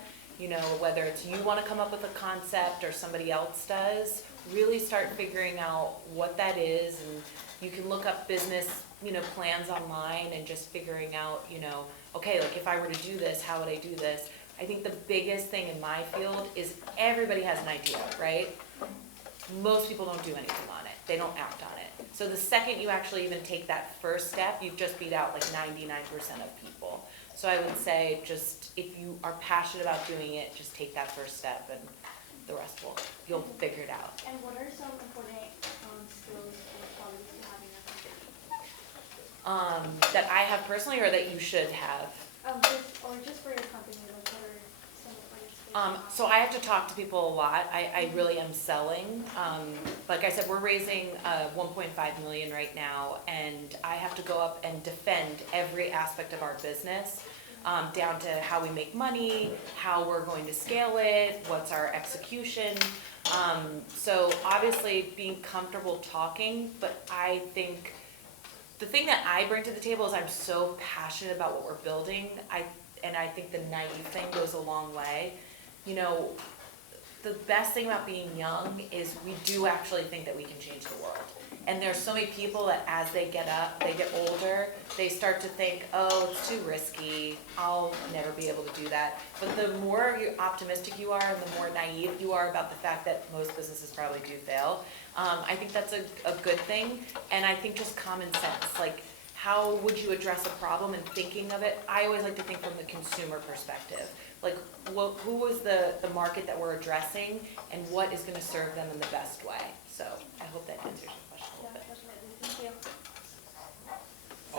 whether it's you want to come up with a concept or somebody else does, really start figuring out what that is. And you can look up business, plans online and just figuring out, okay, like if I were to do this, how would I do this? I think the biggest thing in my field is everybody has an idea, right? Most people don't do anything on it. They don't act on it. So the second you actually even take that first step, you've just beat out like 99% of people. So I would say just if you are passionate about doing it, just take that first step and the rest you'll figure it out. And what are some important skills or qualities you have in your company? That I have personally or that you should have? Just for your company, like what are some important skills? So I have to talk to people a lot. I really am selling. Like I said, we're raising 1.5 million right now, and I have to go up and defend every aspect of our business, down to how we make money, how we're going to scale it, what's our execution. So obviously being comfortable talking, but I think the thing that I bring to the table is I'm so passionate about what we're building. I think the naive thing goes a long way. The best thing about being young is we do actually think that we can change the world. And there's so many people that as they get older, they start to think, oh, it's too risky. I'll never be able to do that. But the more optimistic you are and the more naive you are about the fact that most businesses probably do fail, I think that's a good thing. And I think just common sense, like how would you address a problem and thinking of it? I always like to think from the consumer perspective. Like who is the market that we're addressing and what is going to serve them in the best way? So I hope that answers your question a little bit. Definitely. Thank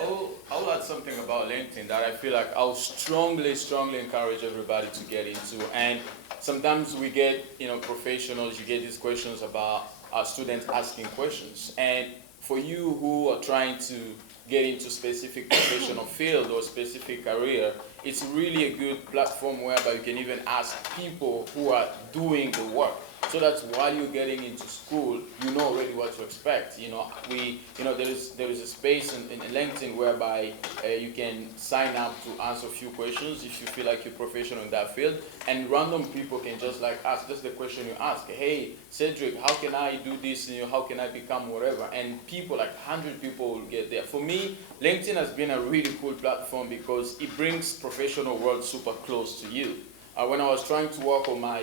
you. I'll add something about LinkedIn that I feel like I'll strongly encourage everybody to get into. And sometimes we get, professionals, you get these questions about students asking questions. And for you who are trying to get into specific professional field or specific career, it's really a good platform whereby you can even ask people who are doing the work. So that's while you're getting into school, you know already what to expect. There is a space in LinkedIn whereby you can sign up to answer a few questions if you feel like you're professional in that field, and random people can just like ask just the question you ask. Hey, Cedric, how can I do this? How can I become whatever? And people, like 100 people, will get there. For me, LinkedIn has been a really cool platform because it brings professional world super close to you. When I was trying to work on my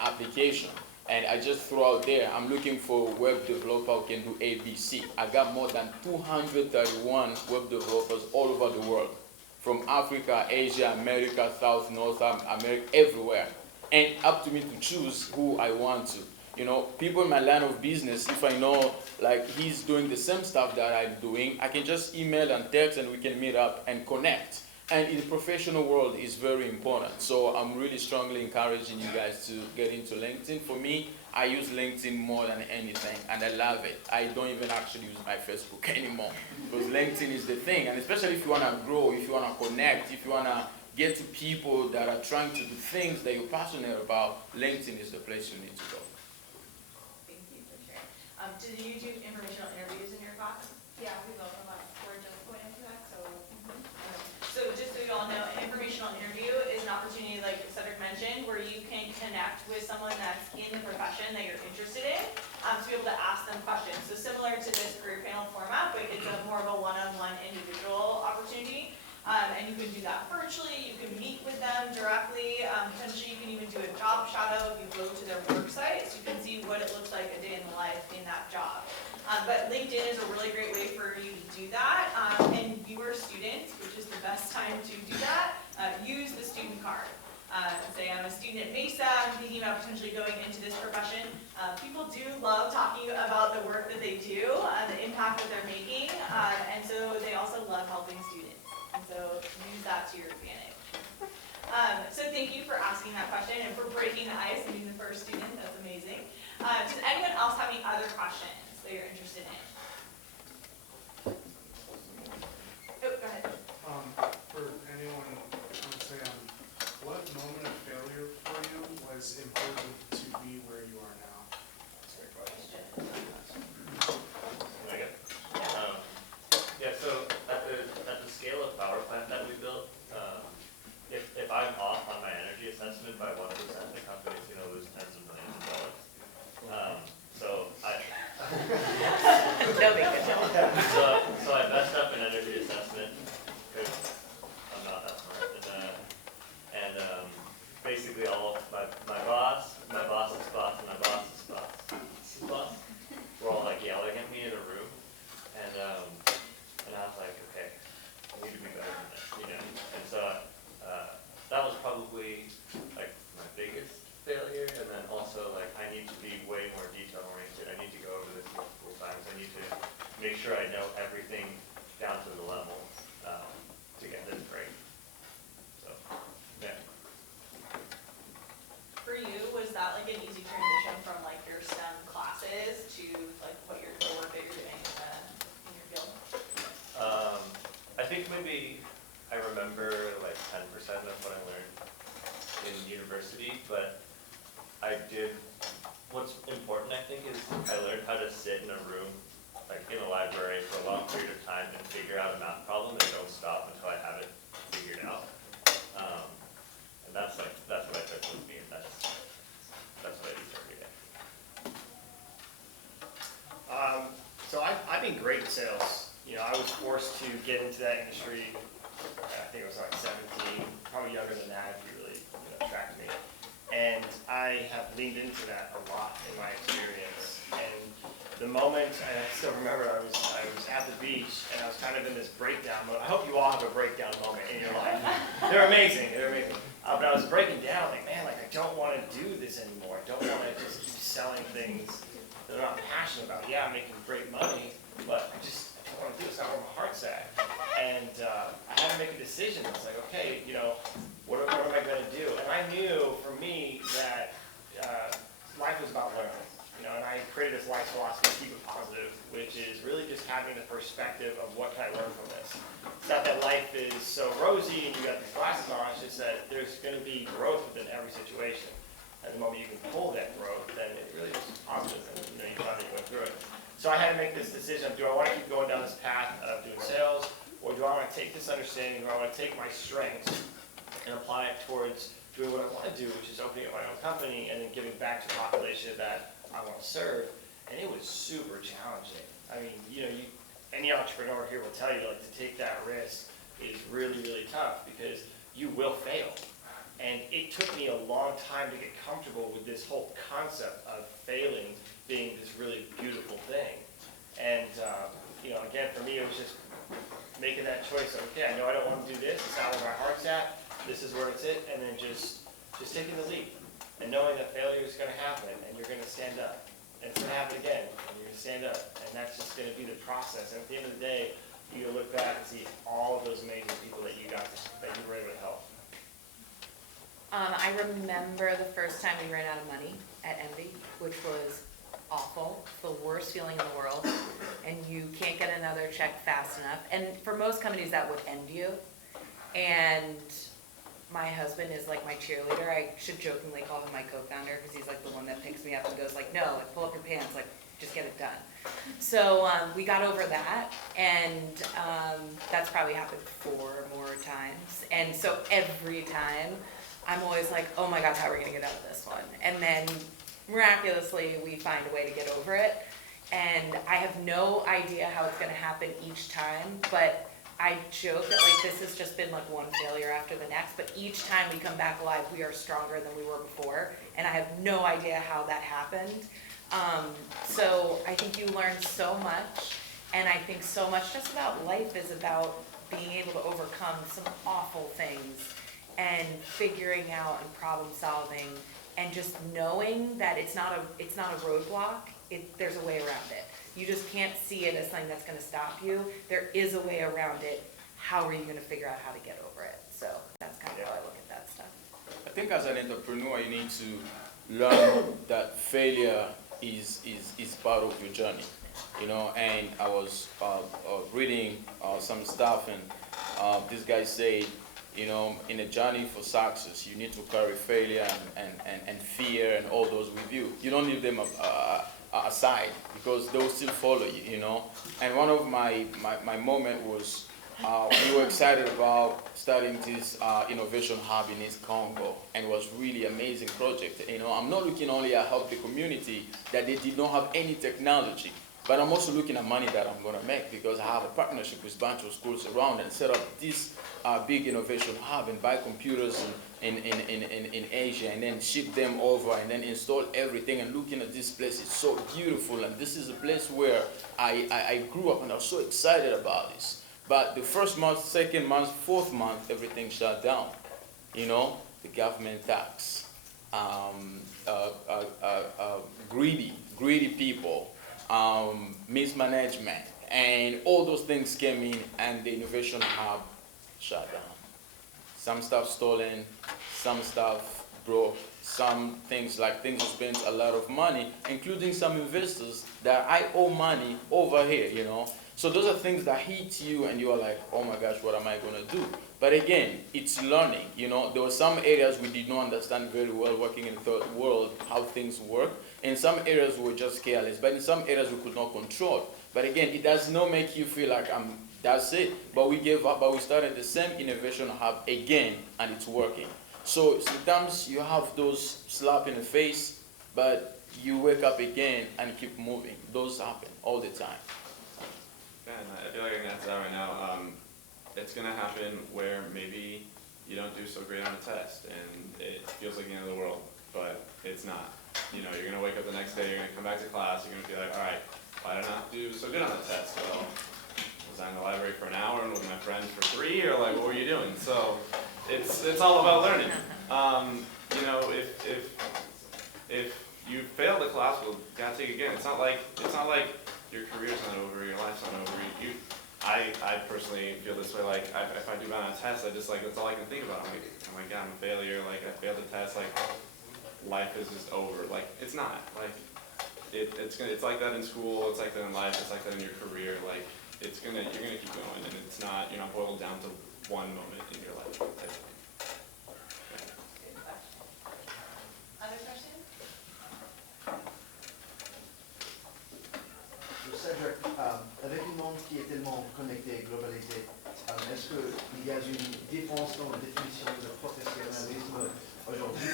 application, and I just threw out there, I'm looking for a web developer who can do ABC. I got more than 231 web developers all over the world, from Africa, Asia, America, South, North America, everywhere. And up to me to choose who I want to. People in my line of business, if I know like he's doing the same stuff that I'm doing, I can just email and text and we can meet up and connect. And in the professional world, it's very important. So I'm really strongly encouraging you guys to get into LinkedIn. For me, I use LinkedIn more than anything, and I love it. I don't even actually use my Facebook anymore because LinkedIn is the thing. And especially if you want to grow, if you want to connect, if you want to get to people that are trying to do things that you're passionate about, LinkedIn is the place you need to go. Thank you for sharing. Did you do informational interviews in your class? Yeah, we both of us were just going into that, so. So just so you all know, an informational interview is an opportunity, like Cedric mentioned, where you can connect with someone that's in the profession that you're interested in. to be able to ask them questions. So similar to this career panel format, but it's a more of a one-on-one individual opportunity. And you can do that virtually, you can meet with them directly, potentially you can even do a job shadow if you go to their work site, so you can see what it looks like a day in the life in that job. But LinkedIn is a really great way for you to do that, and you are students, which is the best time to do that, use the student card. Say I'm a student at Mesa, I'm thinking about potentially going into this profession. People do love talking about the work that they do, the impact that they're making, and so they also love helping students. And so use that to your advantage. So thank you for asking that question and for breaking the ice and being the first student. That's amazing. Does anyone else have any other questions that you're interested in? Oh, go ahead. For anyone, I would say, what moment of failure for you was important to be where you are now? That's a great question. Yeah, so at the scale of power plant that we built, if I'm off on my energy assessment by 1%, the company's gonna lose tens of millions of dollars. So No big deal. so I messed up an energy assessment because I'm not that smart, and basically all of my boss, my boss's boss, and my boss's boss were all like yelling at me in a room, and I was like, okay, I need to be better than this, you know. And so that was probably like my biggest failure, and then also like I need to be way more detail oriented. I need to go over this multiple times. I need to make sure I know everything down to the level to get this great. So yeah. For you, was that like an easy transition from like your STEM classes to like what you're the work that you're doing in your field? I think maybe I remember like 10% of what I learned in university, but what's important I think is I learned how to sit in a room, like in a library for a long period of time and figure out a math problem and don't stop until I have it figured out. And that's what I took with me, and that's what I do every day. So I've been great at sales. You know, I was forced to get into that industry, I think it was like 17, probably younger than that if you really tracked me. And I have leaned into that a lot in my experience. And the moment, and I still remember, I was at the beach and I was kind of in this breakdown mode. I hope you all have a breakdown moment in your life. They're amazing, but I was breaking down, like, man, like I don't want to do this anymore. I don't want to just keep selling things that I'm not passionate about. Yeah, I'm making great money, but I don't want to do it. It's not where my heart's at. And I had to make a decision. I was like, okay, what am I going to do? And I knew for me that life was about learning. And I created this life philosophy, keep it positive, which is really just having the perspective of what can I learn from this. It's not that life is so rosy and you got these glasses on, it's just that there's going to be growth within every situation. At the moment you can pull that growth, then it really is positive and you find that you're going through it. So I had to make this decision of, do I want to keep going down this path of doing sales, or do I want to take this understanding, or I want to take my strengths and apply it towards doing what I want to do, which is opening up my own company and then giving back to the population that I want to serve. And it was super challenging. I mean, any entrepreneur here will tell you, like, to take that risk is really, really tough because you will fail. And it took me a long time to get comfortable with this whole concept of failing being this really beautiful thing. And, again, for me, it was just making that choice of, okay, I know I don't want to do this, it's not where my heart's at, this is where it's at, and then just taking the leap. And knowing that failure is going to happen, and you're going to stand up. And it's going to happen again, and you're going to stand up. And that's just going to be the process. And at the end of the day, you look back and see all of those amazing people that you were able to help. I remember the first time we ran out of money at Envy, which was awful, the worst feeling in the world, and you can't get another check fast enough. And for most companies, that would end you. And my husband is like my cheerleader. I should jokingly call him my co-founder because he's like the one that picks me up and goes like, no, like pull up your pants, like just get it done. So we got over that, and that's probably happened 4 more times. And so every time I'm always like, oh my God, how are we gonna get out of this one? And then miraculously, we find a way to get over it. And I have no idea how it's gonna happen each time, but I joke that like this has just been like one failure after the next, but each time we come back alive, we are stronger than we were before, and I have no idea how that happened. So I think you learn so much, and I think so much just about life is about being able to overcome some awful things and figuring out and problem solving and just knowing that it's not a roadblock, there's a way around it. You just can't see it as something that's gonna stop you. There is a way around it. How are you gonna figure out how to get over it? So that's kind of how I look at that stuff. I think as an entrepreneur, you need to learn that failure is part of your journey, you know. And I was reading some stuff, and this guy said, you know, in a journey for success, you need to carry failure and fear and all those with you. You don't leave them aside because they'll still follow you, you know. And one of my moment was we were excited about starting this innovation hub in East Congo, and it was really amazing project. You know, I'm not looking only at help the community that they did not have any technology, but I'm also looking at money that I'm going to make because I have a partnership with a bunch of schools around and set up this big innovation hub and buy computers in Asia and then ship them over and then install everything. And looking at this place, it's so beautiful, and this is a place where I grew up, and I was so excited about this. But the first month, second month, fourth month, everything shut down. You know, the government tax, greedy people, mismanagement, and all those things came in, and the innovation hub shut down. Some stuff stolen, some stuff broke, some things we spent a lot of money, including some investors that I owe money over here, you know. So those are things that hit you, and you are like, oh my gosh, what am I going to do? But again, it's learning, you know. There were some areas we did not understand very well working in the third world, how things work. In some areas we were just careless, but in some areas we could not control. But again, it does not make you feel like that's it. But we gave up, but we started the same innovation hub again, and it's working. So sometimes you have those slap in the face, but you wake up again and keep moving. Those happen all the time. Man, I feel like I can answer that right now. It's going to happen where maybe you don't do so great on a test and it feels like the end of the world, but it's not. You know, you're going to wake up the next day, you're going to come back to class, you're going to be like, all right, why did I not do so good on the test? Well, was I in the library for an hour and with my friends for 3, or like, what were you doing? So it's all about learning. You know, if you fail the class, well, you got to take it again. It's not like your career's not over, your life's not over. I personally feel this way, like, if I do bad on a test, that's all I can think about. I'm like, oh my God, I'm a failure, like, I failed the test, like, life is just over. Like, it's not. Like, it's like that in school, it's like that in life, it's like that in your career. Like, you're gonna keep going, and you're not boiled down to one moment in your life. Good question. Other questions? Cedric, avec un monde qui est tellement connecté, globalisé, est-ce qu'il y a une différence dans la définition de professionnalisme aujourd'hui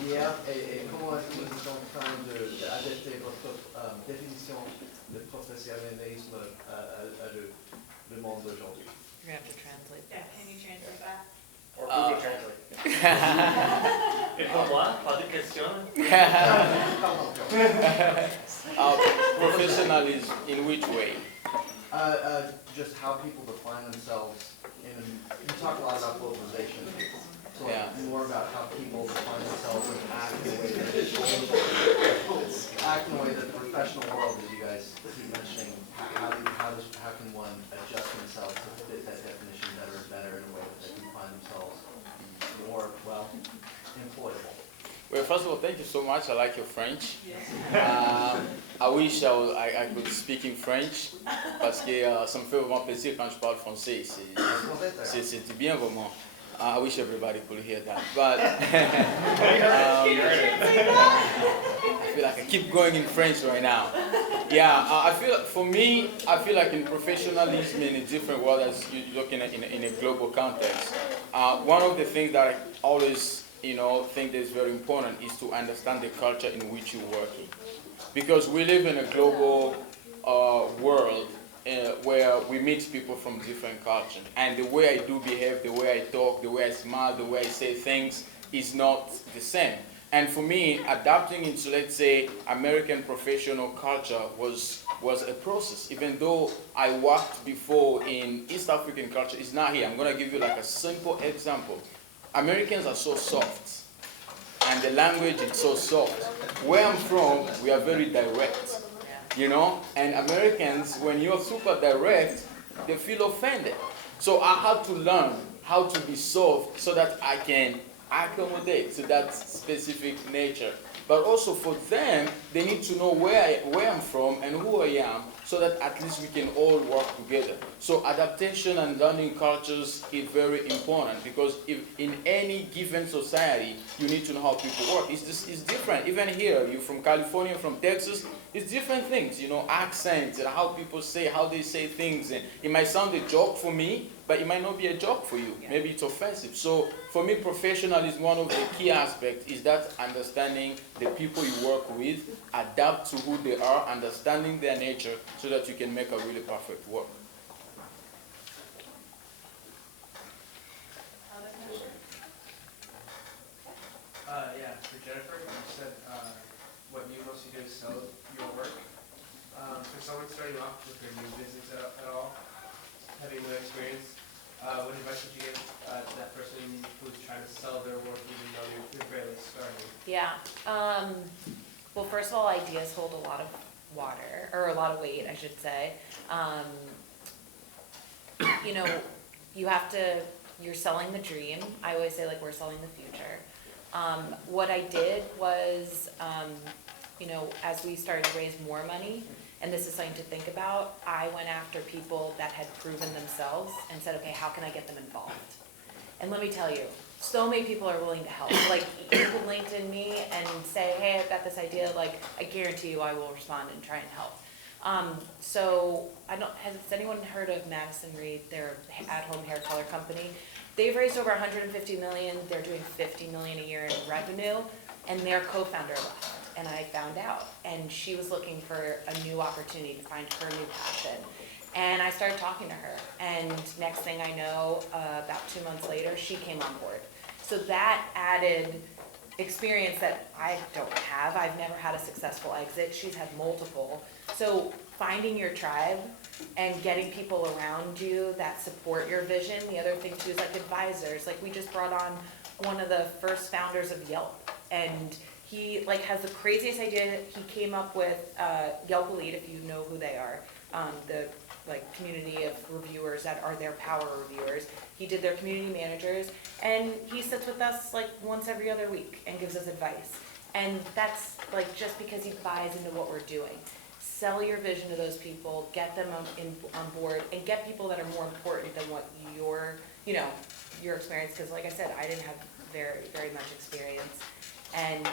d'hier, et comment est-ce que vous êtes en train d'adapter votre définition de professionnalisme à le monde d'aujourd'hui? You're gonna have to translate. Yeah, can you translate that? Or Google Translate. Et pour moi, pas de question. Professionalism in which way? Just how people define themselves. You talk a lot about globalization. So more about how people define themselves and act in a way that the professional world, as you guys keep mentioning, how can one adjust themselves to fit that definition better in a way that they can find themselves more, well, employable? Well, first of all, thank you so much. I like your French. I wish I could speak in French, parce que ça me fait vraiment plaisir quand je parle français. C'est bien vraiment. I wish everybody could hear that. But I feel like I keep going in French right now. Yeah, I feel like in professionalism in a different world, as you're looking at in a global context, one of the things that I always think that's very important is to understand the culture in which you're working. Because we live in a global world where we meet people from different cultures. And the way I do behave, the way I talk, the way I smile, the way I say things is not the same. And for me, adapting into, let's say, American professional culture was a process. Even though I worked before in East African culture, it's not here. I'm going to give you like a simple example. Americans are so soft, and the language is so soft. Where I'm from, we are very direct, and Americans, when you're super direct, they feel offended. So I had to learn how to be soft so that I can accommodate to that specific nature. But also for them, they need to know where I'm from and who I am, so that at least we can all work together. So adaptation and learning cultures is very important, because if in any given society, you need to know how people work. It's different. Even here, you're from California, from Texas, it's different things, accents and how people say, how they say things. And it might sound a joke for me, but it might not be a joke for you. Maybe it's offensive. So for me, professionalism, one of the key aspects is that understanding the people you work with, adapt to who they are, understanding their nature, so that you can make a really perfect work. Yeah, for Jennifer, you said what you mostly do is sell your work. For someone starting off with their new business at all, having no experience, what advice would you give to that person who's trying to sell their work even though you're barely starting? Yeah. Well, first of all, ideas hold a lot of water, or a lot of weight, I should say. You're selling the dream. I always say, we're selling the future. What I did was, as we started to raise more money, and this is something to think about, I went after people that had proven themselves and said, okay, how can I get them involved? And let me tell you, so many people are willing to help. You could LinkedIn me and say, hey, I've got this idea, I guarantee you I will respond and try and help. Has anyone heard of Madison Reed, their at-home hair color company? They've raised over $150 million, they're doing $50 million a year in revenue, and their co-founder left. And I found out, and she was looking for a new opportunity to find her new passion. And I started talking to her, and next thing I know, about 2 months later, she came on board. So that added experience that I don't have. I've never had a successful exit. She's had multiple. So finding your tribe and getting people around you that support your vision. The other thing too is advisors. We just brought on one of the first founders of Yelp, and he has the craziest idea. He came up with Yelp Elite, if you know who they are, the community of reviewers that are their power reviewers. He did their community managers, and he sits with us once every other week and gives us advice. And that's just because he buys into what we're doing. Sell your vision to those people, get them on board, and get people that are more important than what your experience. Because like I said, I didn't have very, very much experience. And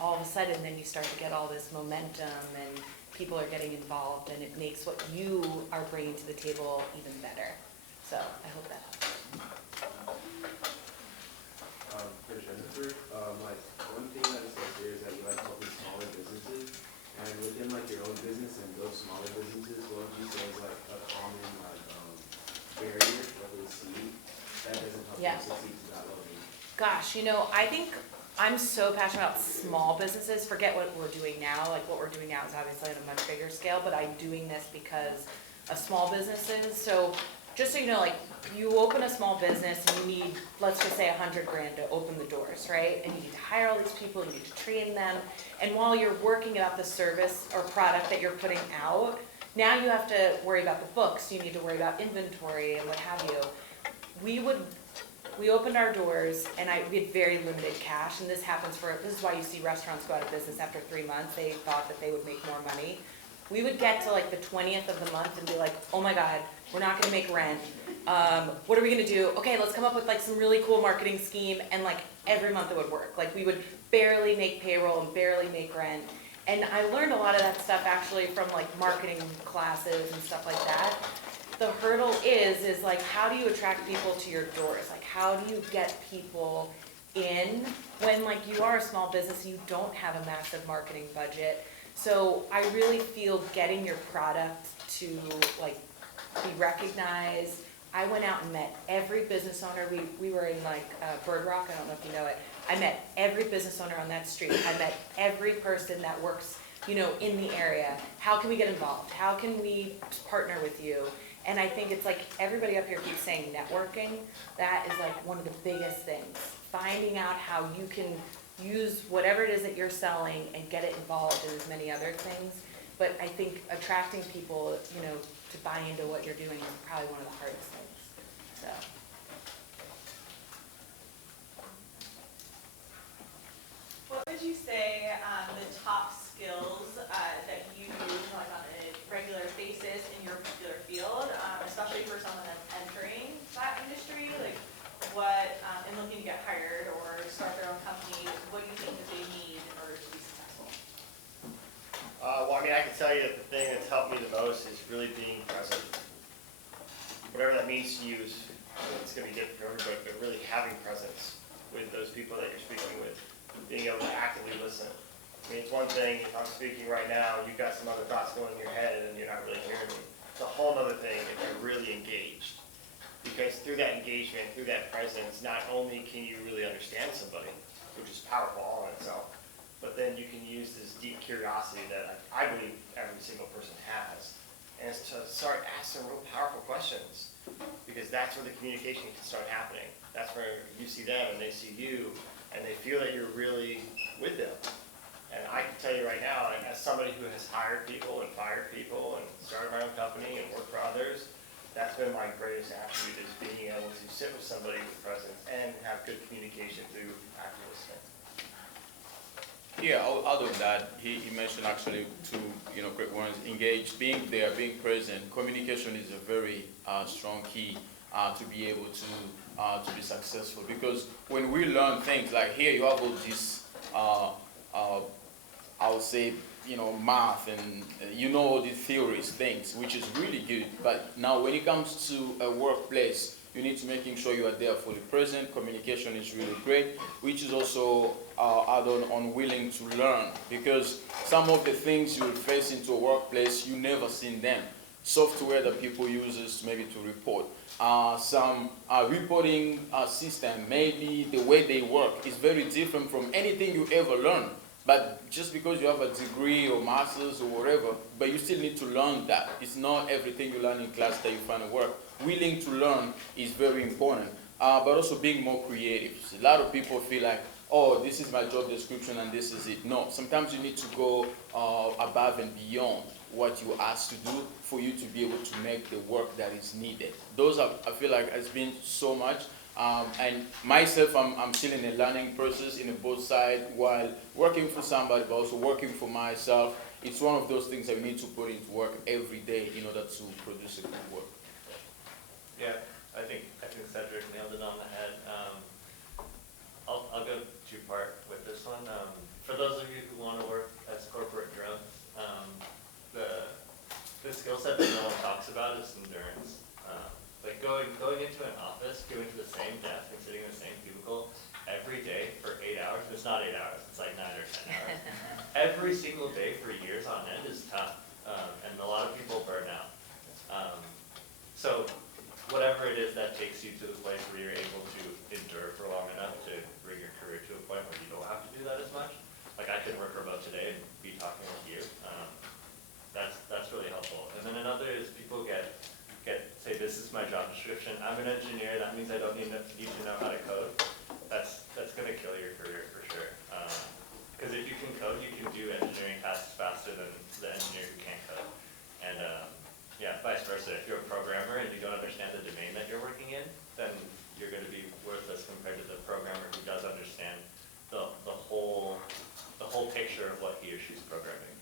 all of a sudden, then you start to get all this momentum, and people are getting involved, and it makes what you are bringing to the table even better. So I hope that helps. For Jennifer, one thing that is clear is that you like helping smaller businesses, and within your own business and those smaller businesses, what would you say is a common barrier that we see that doesn't help them succeed to that level? Gosh, I think I'm so passionate about small businesses. Forget what we're doing now. What we're doing now is obviously on a much bigger scale, but I'm doing this because of small businesses. So just so you know, you open a small business and you need, let's just say $100,000 to open the doors, right? And you need to hire all these people, you need to train them. And while you're working out the service or product that you're putting out, now you have to worry about the books, you need to worry about inventory and what have you. We opened our doors and we had very limited cash, and this is why you see restaurants go out of business after 3 months. They thought that they would make more money. We would get to the 20th of the month and be like, oh my God, we're not gonna make rent. What are we gonna do? Okay, let's come up with some really cool marketing scheme, and every month it would work. We would barely make payroll and barely make rent. And I learned a lot of that stuff actually from marketing classes and stuff like that. The hurdle is how do you attract people to your doors? How do you get people in when like you are a small business and you don't have a massive marketing budget. So I really feel getting your product to like be recognized. I went out and met every business owner. We were in like Bird Rock, I don't know if you know it. I met every business owner on that street. I met every person that works, you know, in the area. How can we get involved? How can we partner with you? And I think it's like everybody up here keeps saying networking. That is like one of the biggest things. Finding out how you can use whatever it is that you're selling and get it involved in as many other things. But I think attracting people, you know, to buy into what you're doing is probably one of the hardest things. So. What would you say the top skills that you use like on a regular basis in your particular field, especially for someone that's entering that industry? Like what, and looking to get hired or start their own company, what do you think that they need in order to be successful? Well, I mean, I can tell you that the thing that's helped me the most is really being present. Whatever that means to you is, it's going to be different for everybody, but really having presence with those people that you're speaking with, being able to actively listen. I mean, it's one thing if I'm speaking right now, you've got some other thoughts going in your head and you're not really hearing me. It's a whole other thing if you're really engaged. Because through that engagement, through that presence, not only can you really understand somebody, which is powerful all in itself, but then you can use this deep curiosity that I believe every single person has, and it's to start asking real powerful questions, because that's where the communication can start happening. That's where you see them and they see you, and they feel that you're really with them. And I can tell you right now, and as somebody who has hired people and fired people and started my own company and worked for others, that's been my greatest attribute, is being able to sit with somebody with presence and have good communication through active listening. Yeah, out of that, he mentioned actually two, you know, great ones: engage, being there, being present. Communication is a very strong key to be able to be successful. Because when we learn things like here, you have all this, I would say, you know, math and you know all the theories, things, which is really good. But now when it comes to a workplace, you need to making sure you are there fully present. Communication is really great, which is also add-on willing to learn, because some of the things you will face into a workplace, you never seen them. Software that people use maybe to report. Some reporting system, maybe the way they work is very different from anything you ever learn. But just because you have a degree or master's or whatever, but you still need to learn that. It's not everything you learn in class that you find at work. Willing to learn is very important, but also being more creative. A lot of people feel like, oh, this is my job description and this is it. No, sometimes you need to go above and beyond what you asked to do for you to be able to make the work that is needed. Those are, I feel like, has been so much. And myself, I'm still in a learning process in both sides, while working for somebody, but also working for myself. It's one of those things that we need to put into work every day in order to produce a good work. Yeah, I think Cedric nailed it on the head. I'll go two-part with this one. For those of you who want to work as corporate drones, the skill set that no one talks about is endurance. Like going into an office, going to the same desk and sitting in the same cubicle every day for 8 hours. It's not 8 hours, it's like 9 or 10 hours. Every single day for years on end is tough, and a lot of people burn out. So whatever it is that takes you to the place where you're able to endure for long enough to bring your career to a point where you don't have to do that as much. Like I could work remote today and be talking with you. That's really helpful. And then another is people say, this is my job description. I'm an engineer. That means I don't need to know how to code. That's going to kill your career for sure. Because if you can code, you can do engineering tasks faster than the engineer who can't code. And yeah, vice versa. If you're a programmer and you don't understand the domain that you're working in, then you're going to be worthless compared to the programmer who does understand the whole picture of what he or she's programming.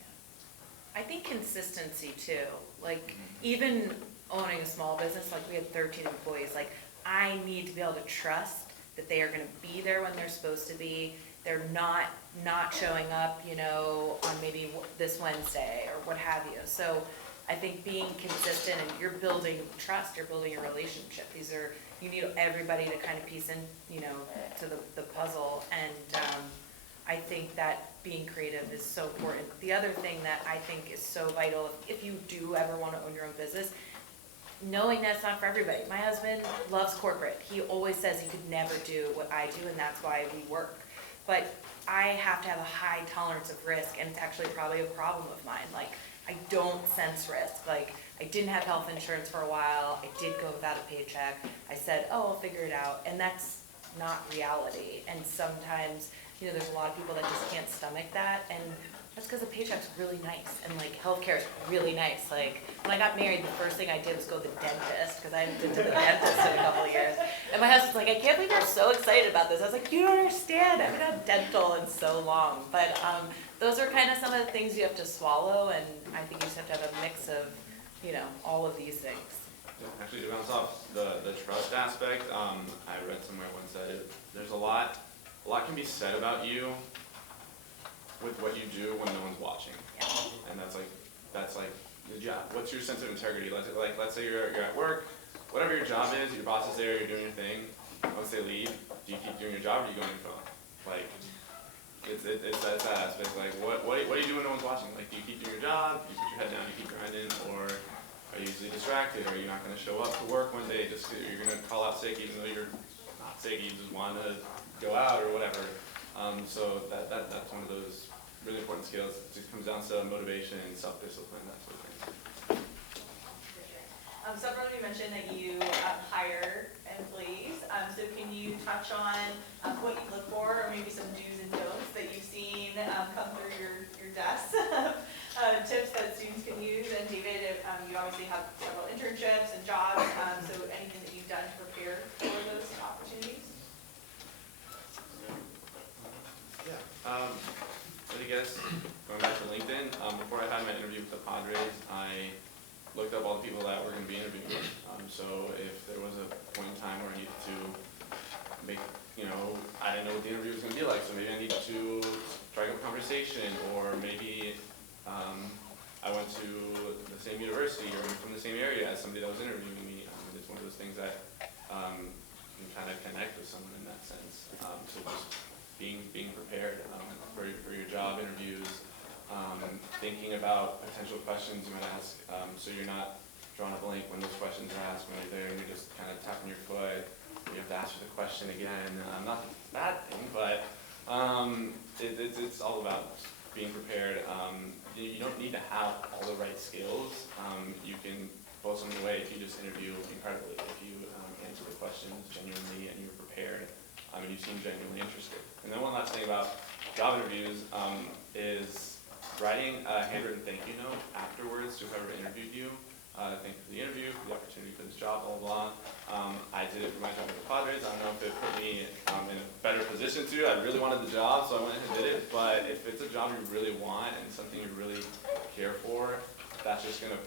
I think consistency too. Like even owning a small business, like we had 13 employees, like I need to be able to trust that they are going to be there when they're supposed to be. They're not showing up, you know, on maybe this Wednesday or what have you. So I think being consistent, and you're building trust, you're building a relationship. You need everybody to kind of piece in, to the puzzle. And I think that being creative is so important. The other thing that I think is so vital, if you do ever want to own your own business, knowing that's not for everybody. My husband loves corporate. He always says he could never do what I do, and that's why we work. But I have to have a high tolerance of risk, and it's actually probably a problem of mine. Like, I don't sense risk. Like, I didn't have health insurance for a while. I did go without a paycheck. I said, oh, I'll figure it out. And that's not reality. And sometimes, there's a lot of people that just can't stomach that. And that's because the paycheck's really nice. And like, healthcare is really nice. Like, when I got married, the first thing I did was go to the dentist, because I haven't been to the dentist in a couple of years. And my husband's like, I can't believe you're so excited about this. I was like, you don't understand. I haven't had dental in so long. But those are kind of some of the things you have to swallow. And I think you just have to have a mix of, all of these things. Actually, to bounce off the trust aspect, I read somewhere once that there's a lot can be said about you with what you do when no one's watching. Yeah. And that's like the job. What's your sense of integrity? Let's say you're at work, whatever your job is, your boss is there, you're doing your thing. Once they leave, do you keep doing your job or do you go on your phone? Like, it's that aspect. Like, what do you do when no one's watching? Like, do you keep doing your job? Do you put your head down, you keep grinding, or are you easily distracted? Are you not going to show up to work one day just because you're going to call out sick even though you're not sick, you just want to go out or whatever? So that's one of those really important skills. It just comes down to motivation and self-discipline, that sort of thing. Several of you mentioned that you hire employees. So can you touch on what you look for, or maybe some do's and don'ts that you've seen come through your desk? Tips that students can use. And David, you obviously have several internships and jobs. So anything that you've done to prepare for those opportunities? Yeah. I guess going back to LinkedIn, before I had my interview with the Padres, I looked up all the people that were going to be interviewing me. So if there was a point in time where I needed to make, I didn't know what the interview was going to be like, so maybe I needed to strike up a conversation, or maybe I went to the same university or from the same area as somebody that was interviewing me. It's one of those things that you can kind of connect with someone in that sense. So just being prepared for your job interviews, thinking about potential questions you might ask, so you're not drawing a blank when those questions are asked, when you're there and you're just kind of tapping your foot, you have to ask for the question again. Not that it's a bad thing, but it's all about being prepared. You don't need to have all the right skills. You can blow someone away if you just interview incredibly, if you answer the questions genuinely and you're prepared, and you seem genuinely interested. And then one last thing about job interviews is writing a handwritten thank you note afterwards to whoever interviewed you. Thank you for the interview, for the opportunity for this job, blah, blah, blah. I did it for my job with the Padres. I don't know if it put me in a better position to. I really wanted the job, so I went and did it. But if it's a job you really want and something you really care for, that's just going to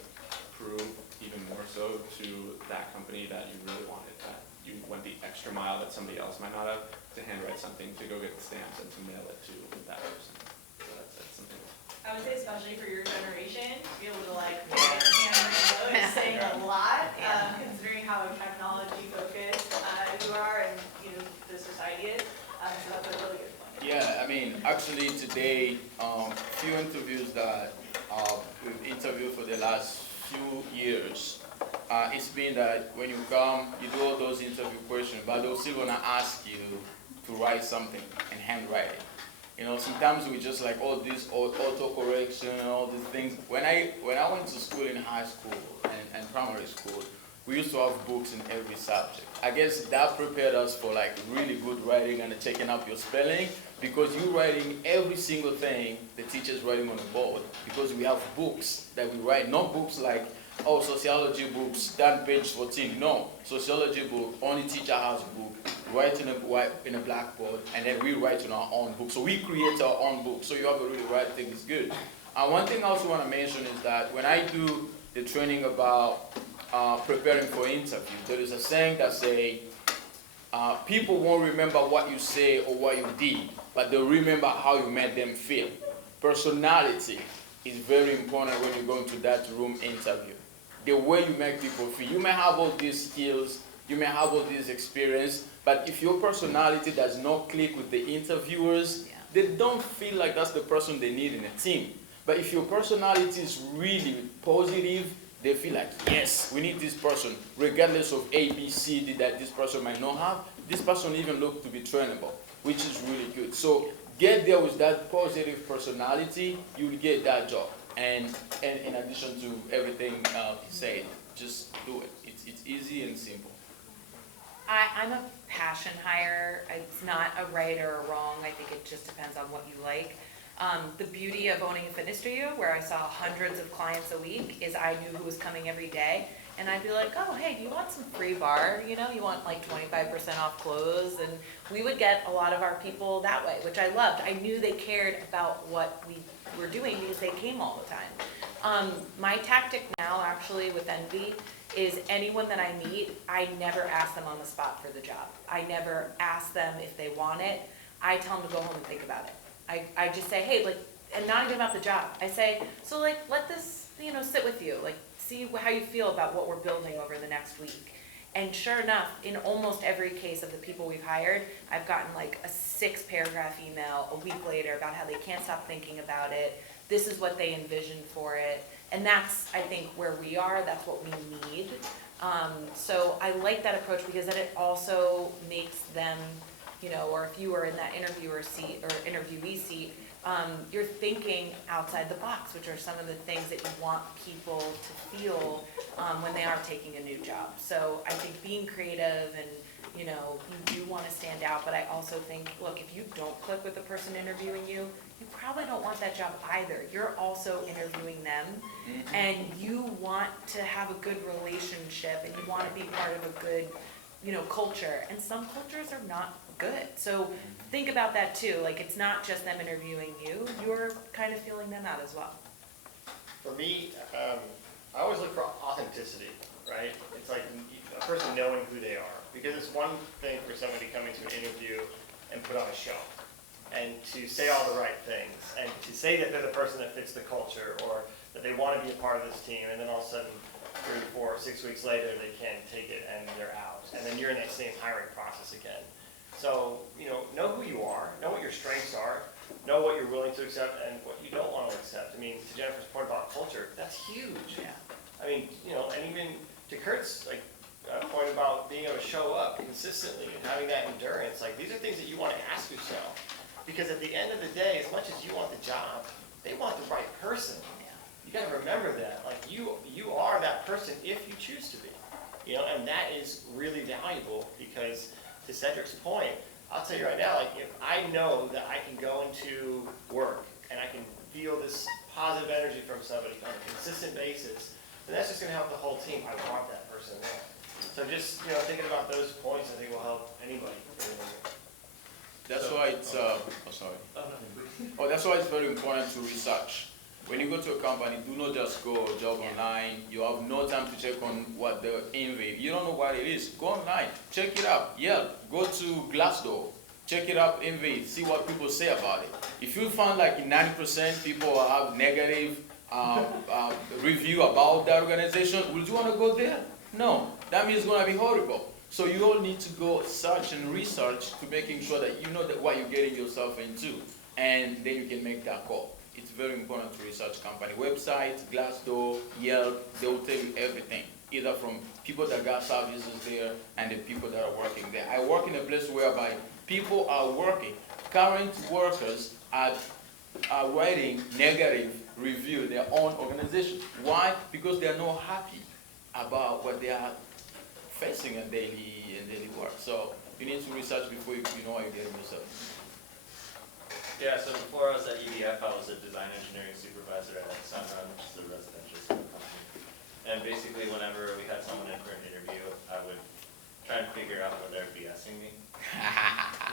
prove even more so to that company that you really wanted, that you went the extra mile that somebody else might not have to handwrite something, to go get the stamps, and to mail it to that person. So that's something. I would say especially for your generation, to be able to write a handwritten note is saying a lot, considering how technology focused you are and the society is. So that's a really good point. Yeah, actually today, few interviews that we've interviewed for the last few years, it's been that when you come, you do all those interview questions, but they're still gonna ask you to write something and handwrite it. Sometimes we just like all this autocorrection and all these things. When I went to school in high school and primary school, we used to have books in every subject. I guess that prepared us for like really good writing and checking up your spelling, because you're writing every single thing the teacher's writing on the board, because we have books that we write, not books like, sociology books, stand page 14. No, sociology book, only teacher has a book, write in a blackboard, and then we write in our own book. So we create our own book, so you have a really right thing, it's good. One thing I also want to mention is that when I do the training about preparing for interview, there is a saying that say, people won't remember what you say or what you did, but they'll remember how you made them feel. Personality is very important when you go into that room interview. The way you make people feel. You may have all these skills, you may have all this experience, but if your personality does not click with the interviewers, Yeah. they don't feel like that's the person they need in a team. But if your personality is really positive, they feel like, yes, we need this person, regardless of A, B, C, D that this person might not have. This person even looks to be trainable, which is really good. So get there with that positive personality, you will get that job. And in addition to everything he said, just do it. It's easy and simple. I'm a passion hire. It's not a right or a wrong. I think it just depends on what you like. The beauty of owning a fitness studio, where I saw hundreds of clients a week, is I knew who was coming every day. And I'd be like, oh, hey, do you want some free bar? You know, you want like 25% off clothes? And we would get a lot of our people that way, which I loved. I knew they cared about what we were doing because they came all the time. My tactic now, actually, with Envy, is anyone that I meet, I never ask them on the spot for the job. I never ask them if they want it. I tell them to go home and think about it. I just say, hey, like, and not even about the job. I say, so like, let this, you know, sit with you. Like, see how you feel about what we're building over the next week. And sure enough, in almost every case of the people we've hired, I've gotten like a 6-paragraph email a week later about how they can't stop thinking about it. This is what they envisioned for it. And that's, I think, where we are. That's what we need. So I like that approach because then it also makes them, you know, or if you were in that interviewer seat or interviewee seat, you're thinking outside the box, which are some of the things that you want people to feel when they are taking a new job. So I think being creative and, you know, you do want to stand out, but I also think, look, if you don't click with the person interviewing you, you probably don't want that job either. You're also interviewing them, and you want to have a good relationship, and you want to be part of a good, you know, culture. And some cultures are not good. So think about that too. Like, it's not just them interviewing you, you're kind of feeling them out as well. For me, I always look for authenticity, right? It's like a person knowing who they are. Because it's one thing for somebody to come into an interview and put on a show, and to say all the right things, and to say that they're the person that fits the culture, or that they want to be a part of this team, and then all of a sudden, 3, 4, 6 weeks later, they can't take it and they're out. And then you're in that same hiring process again. So, you know who you are, know what your strengths are, know what you're willing to accept and what you don't want to accept. I mean, to Jennifer's point about culture, that's huge. Yeah. I mean, you know, and even to Kurt's point about being able to show up consistently and having that endurance, like these are things that you want to ask yourself. Because at the end of the day, as much as you want the job, they want the right person. You got to remember that. Like you are that person if you choose to be. You know, and that is really valuable because to Cedric's point, I'll tell you right now, like if I know that I can go into work and I can feel this positive energy from somebody on a consistent basis, then that's just going to help the whole team. I want that person there. So just, you know, thinking about those points, I think will help anybody. That's why it's, that's why it's very important to research. When you go to a company, do not just go job online. You have no time to check on what the Envy. You don't know what it is. Go online, check it out. Yeah, go to Glassdoor, check it out, Envy, see what people say about it. If you find like 90% people have negative review about the organization, would you want to go there? No, that means it's going to be horrible. So you all need to go search and research to making sure that you know that what you're getting yourself into, and then you can make that call. It's very important to research company websites, Glassdoor, Yelp. They will tell you everything, either from people that got services there and the people that are working there. I work in a place whereby people are working. Current workers are writing negative review their own organization. Why? Because they are not happy about what they are facing in daily work. So you need to research before you know what you're getting yourself. Yeah, so before I was at EDF, I was a design engineering supervisor at Sunrun, which is a residential solar company. And basically, whenever we had someone in for an interview, I would try and figure out whether they're BSing me.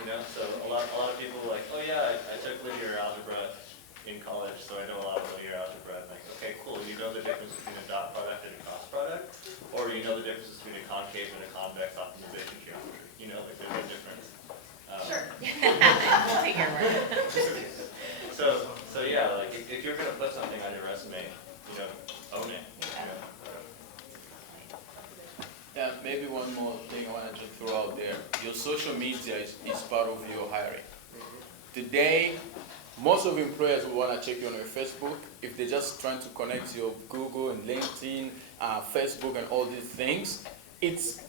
You know, so a lot of people were like, oh yeah, I took linear algebra in college, so I know a lot of linear algebra. I'm like, okay, cool. You know the difference between a dot product and a cross product, or you know the difference between a concave and a convex optimization geometry. You know, like there's a difference. Sure. We'll take your word. So yeah, like if you're gonna put something on your resume, out there. Your social media is part of your hiring. Today, most of employers will want to check you on your Facebook. If they're just trying to connect to your Google and LinkedIn, Facebook and all these things, it's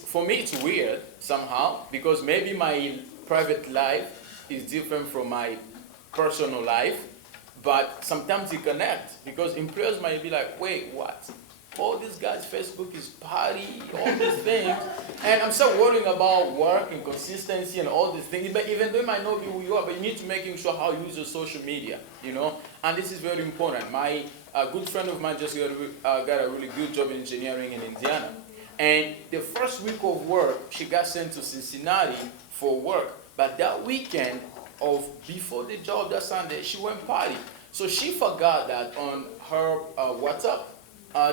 for me it's weird somehow because maybe my private life is different from my personal life, but sometimes you connect because employers might be like, wait, what? All these guys' Facebook is party, all these things, and I'm still worrying about work and consistency and all these things. But even though you might not be who you are, but you need to making sure how you use your social media, you know. And this is very important. My good friend of mine just got a really good job in engineering in Indiana, and the first week of work, she got sent to Cincinnati for work. But that weekend of before the job that Sunday, she went party. So she forgot that on her WhatsApp.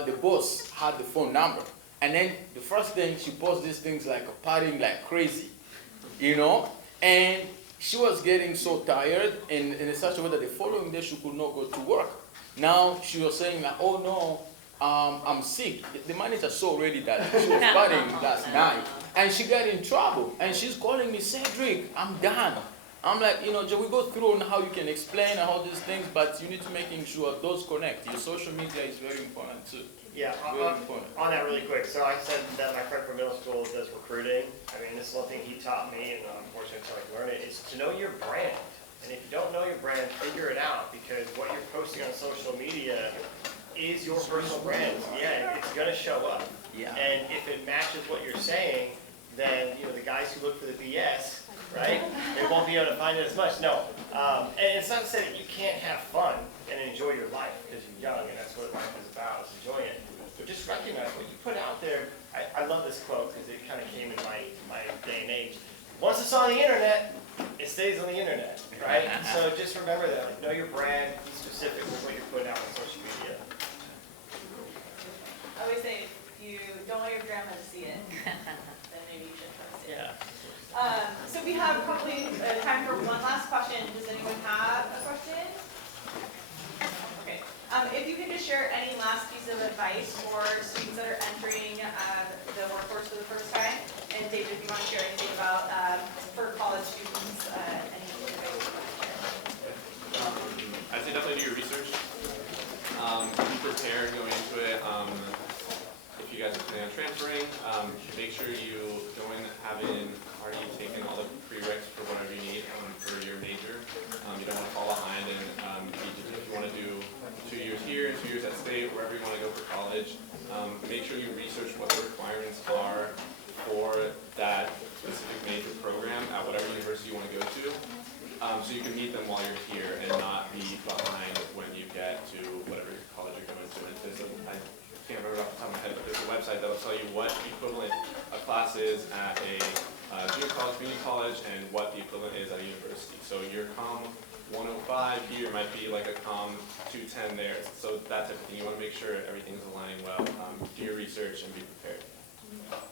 The boss had the phone number, and then the first thing she posted these things like partying like crazy, you know, and she was getting so tired in such a way that the following day she could not go to work. Now she was saying like, oh no, I'm sick. The manager saw already that she was partying last night, and she got in trouble, and she's calling me, Cedric, I'm done. I'm like, you know, we go through on how you can explain and all these things, but you need to making sure those connect. Your social media is very important too. Yeah, Very important. on that really quick, so I said that my friend from middle school does recruiting. I mean, this is one thing he taught me, and unfortunately until I learned it, is to know your brand. And if you don't know your brand, figure it out, because what you're posting on social media is your personal brand. Yeah, it's gonna show up. Yeah. And if it matches what you're saying, then, you know, the guys who look for the BS, right? They won't be able to find it as much. No. And it's not to say that you can't have fun and enjoy your life because you're young and that's what life is about, is enjoying it. But just recognize what you put out there. I love this quote because it kind of came in my day and age. Once it's on the internet, it stays on the internet, right? So just remember that. Like, know your brand, be specific with what you're putting out on social media. I always say, if you don't want your grandma to see it, then maybe you should post it. Yeah. So we have probably time for one last question. Does anyone have a question? Okay. If you could just share any last piece of advice for students that are entering the workforce for the first time, and David, if you want to share anything about for college students, any advice you want to share? I'd say definitely do your research. Be prepared going into it. If you guys are planning on transferring, make sure you go in having already taken all the prereqs for whatever you need for your major. You don't want to fall behind, and if you want to do 2 years here and 2 years at state, wherever you want to go for college, make sure you research what the requirements are for that specific major program at whatever university you want to go to, so you can meet them while you're here and not be behind when you get to whatever college you're going to. And I can't remember off the top of my head, but there's a website that will tell you what the equivalent of class is at a junior college, community college, and what the equivalent is at a university. So your COM 105 here might be like a COM 210 there. So that type of thing. You want to make sure everything's aligning well. Do your research and be prepared.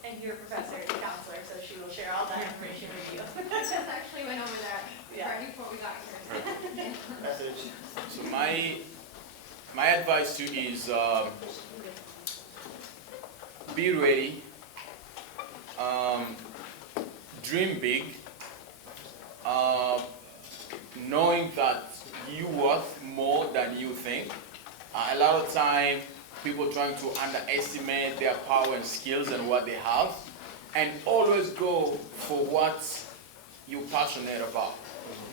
And your professor is a counselor, so she will share all that information with you. Just actually went over that Yeah. right before we got here. Message. So my advice to you is be ready, dream big, knowing that you worth more than you think. A lot of time, people trying to underestimate their power and skills and what they have, and always go for what you're passionate about.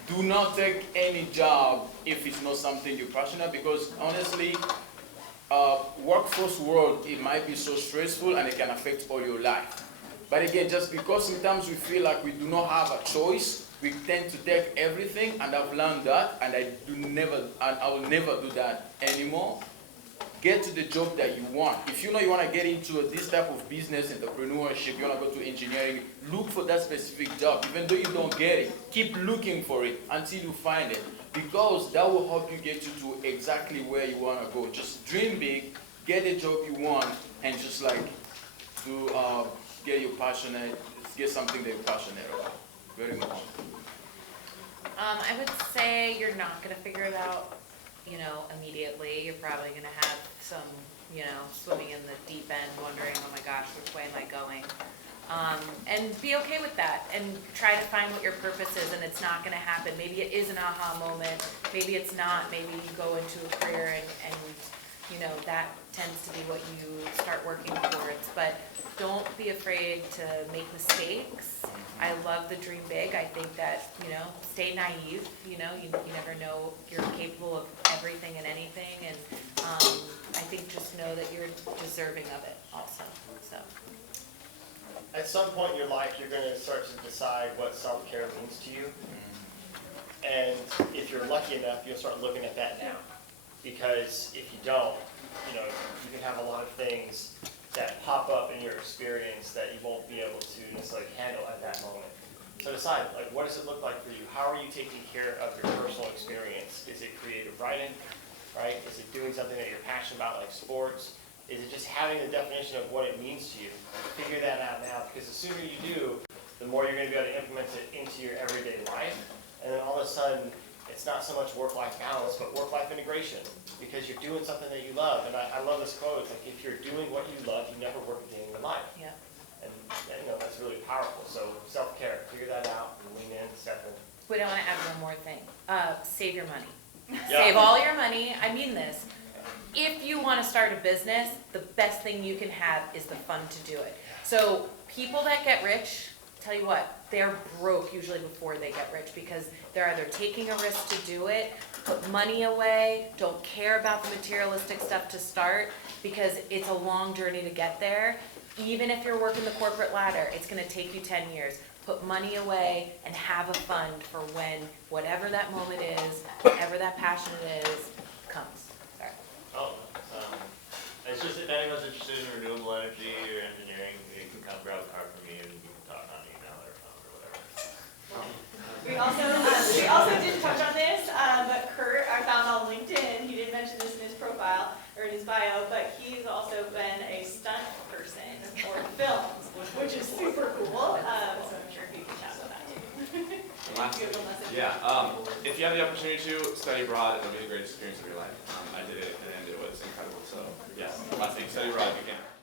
Do not take any job if it's not something you're passionate, because honestly, workforce world, it might be so stressful and it can affect all your life. But again, just because sometimes we feel like we do not have a choice, we tend to take everything, and I've learned that, and I will never do that anymore. Get to the job that you want. If you know you want to get into this type of business, entrepreneurship, you want to go to engineering, look for that specific job. Even though you don't get it, keep looking for it until you find it, because that will help you get you to exactly where you want to go. Just dream big, get a job you want, and just like get something that you're passionate about. Very much. I would say you're not gonna figure it out, immediately. You're probably gonna have some, swimming in the deep end, wondering, oh my gosh, which way am I going? And be okay with that, and try to find what your purpose is, and it's not gonna happen. Maybe it is an aha moment, maybe it's not, maybe you go into a career and you know, that tends to be what you start working towards. But don't be afraid to make mistakes. I love the dream big. I think that, you know, stay naive, you know, you never know, you're capable of everything and anything, and I think just know that you're deserving of it also, so. At some point in your life, you're going to start to decide what self-care means to you. And if you're lucky enough, you'll start looking at that now. Because if you don't, you know, you can have a lot of things that pop up in your experience that you won't be able to necessarily handle at that moment. So decide, like, what does it look like for you? How are you taking care of your personal experience? Is it creative writing, right? Is it doing something that you're passionate about, like sports? Is it just having the definition of what it means to you? Figure that out now, because the sooner you do, the more you're going to be able to implement it into your everyday life. And then all of a sudden, it's not so much work-life balance, but work-life integration, because you're doing something that you love. And I love this quote, it's like, if you're doing what you love, you never work a day in your life. Yeah. And you know, that's really powerful. So self-care, figure that out, and lean in, step in. Wait, I want to add one more thing. Save your money. Yeah. Save all your money. I mean this. If you want to start a business, the best thing you can have is the fun to do it. So people that get rich, tell you what, they're broke usually before they get rich, because they're either taking a risk to do it, put money away, don't care about the materialistic stuff to start, because it's a long journey to get there. Even if you're working the corporate ladder, it's going to take you 10 years. Put money away and have a fund for when whatever that moment is, whatever that passion is, comes. Sorry. Oh, it's just if anyone's interested in renewable energy or engineering, you can come grab a card from me and we can talk on email or phone or whatever. We also didn't touch on this, but Kurt, I found on LinkedIn, he didn't mention this in his profile or in his bio, but he's also been a stunt person for films, which is super cool. So I'm sure he can chat about that too. Yeah, if you have the opportunity to study abroad, it'll be the greatest experience of your life. I did it and it was incredible. So yes, last thing, study abroad if you can.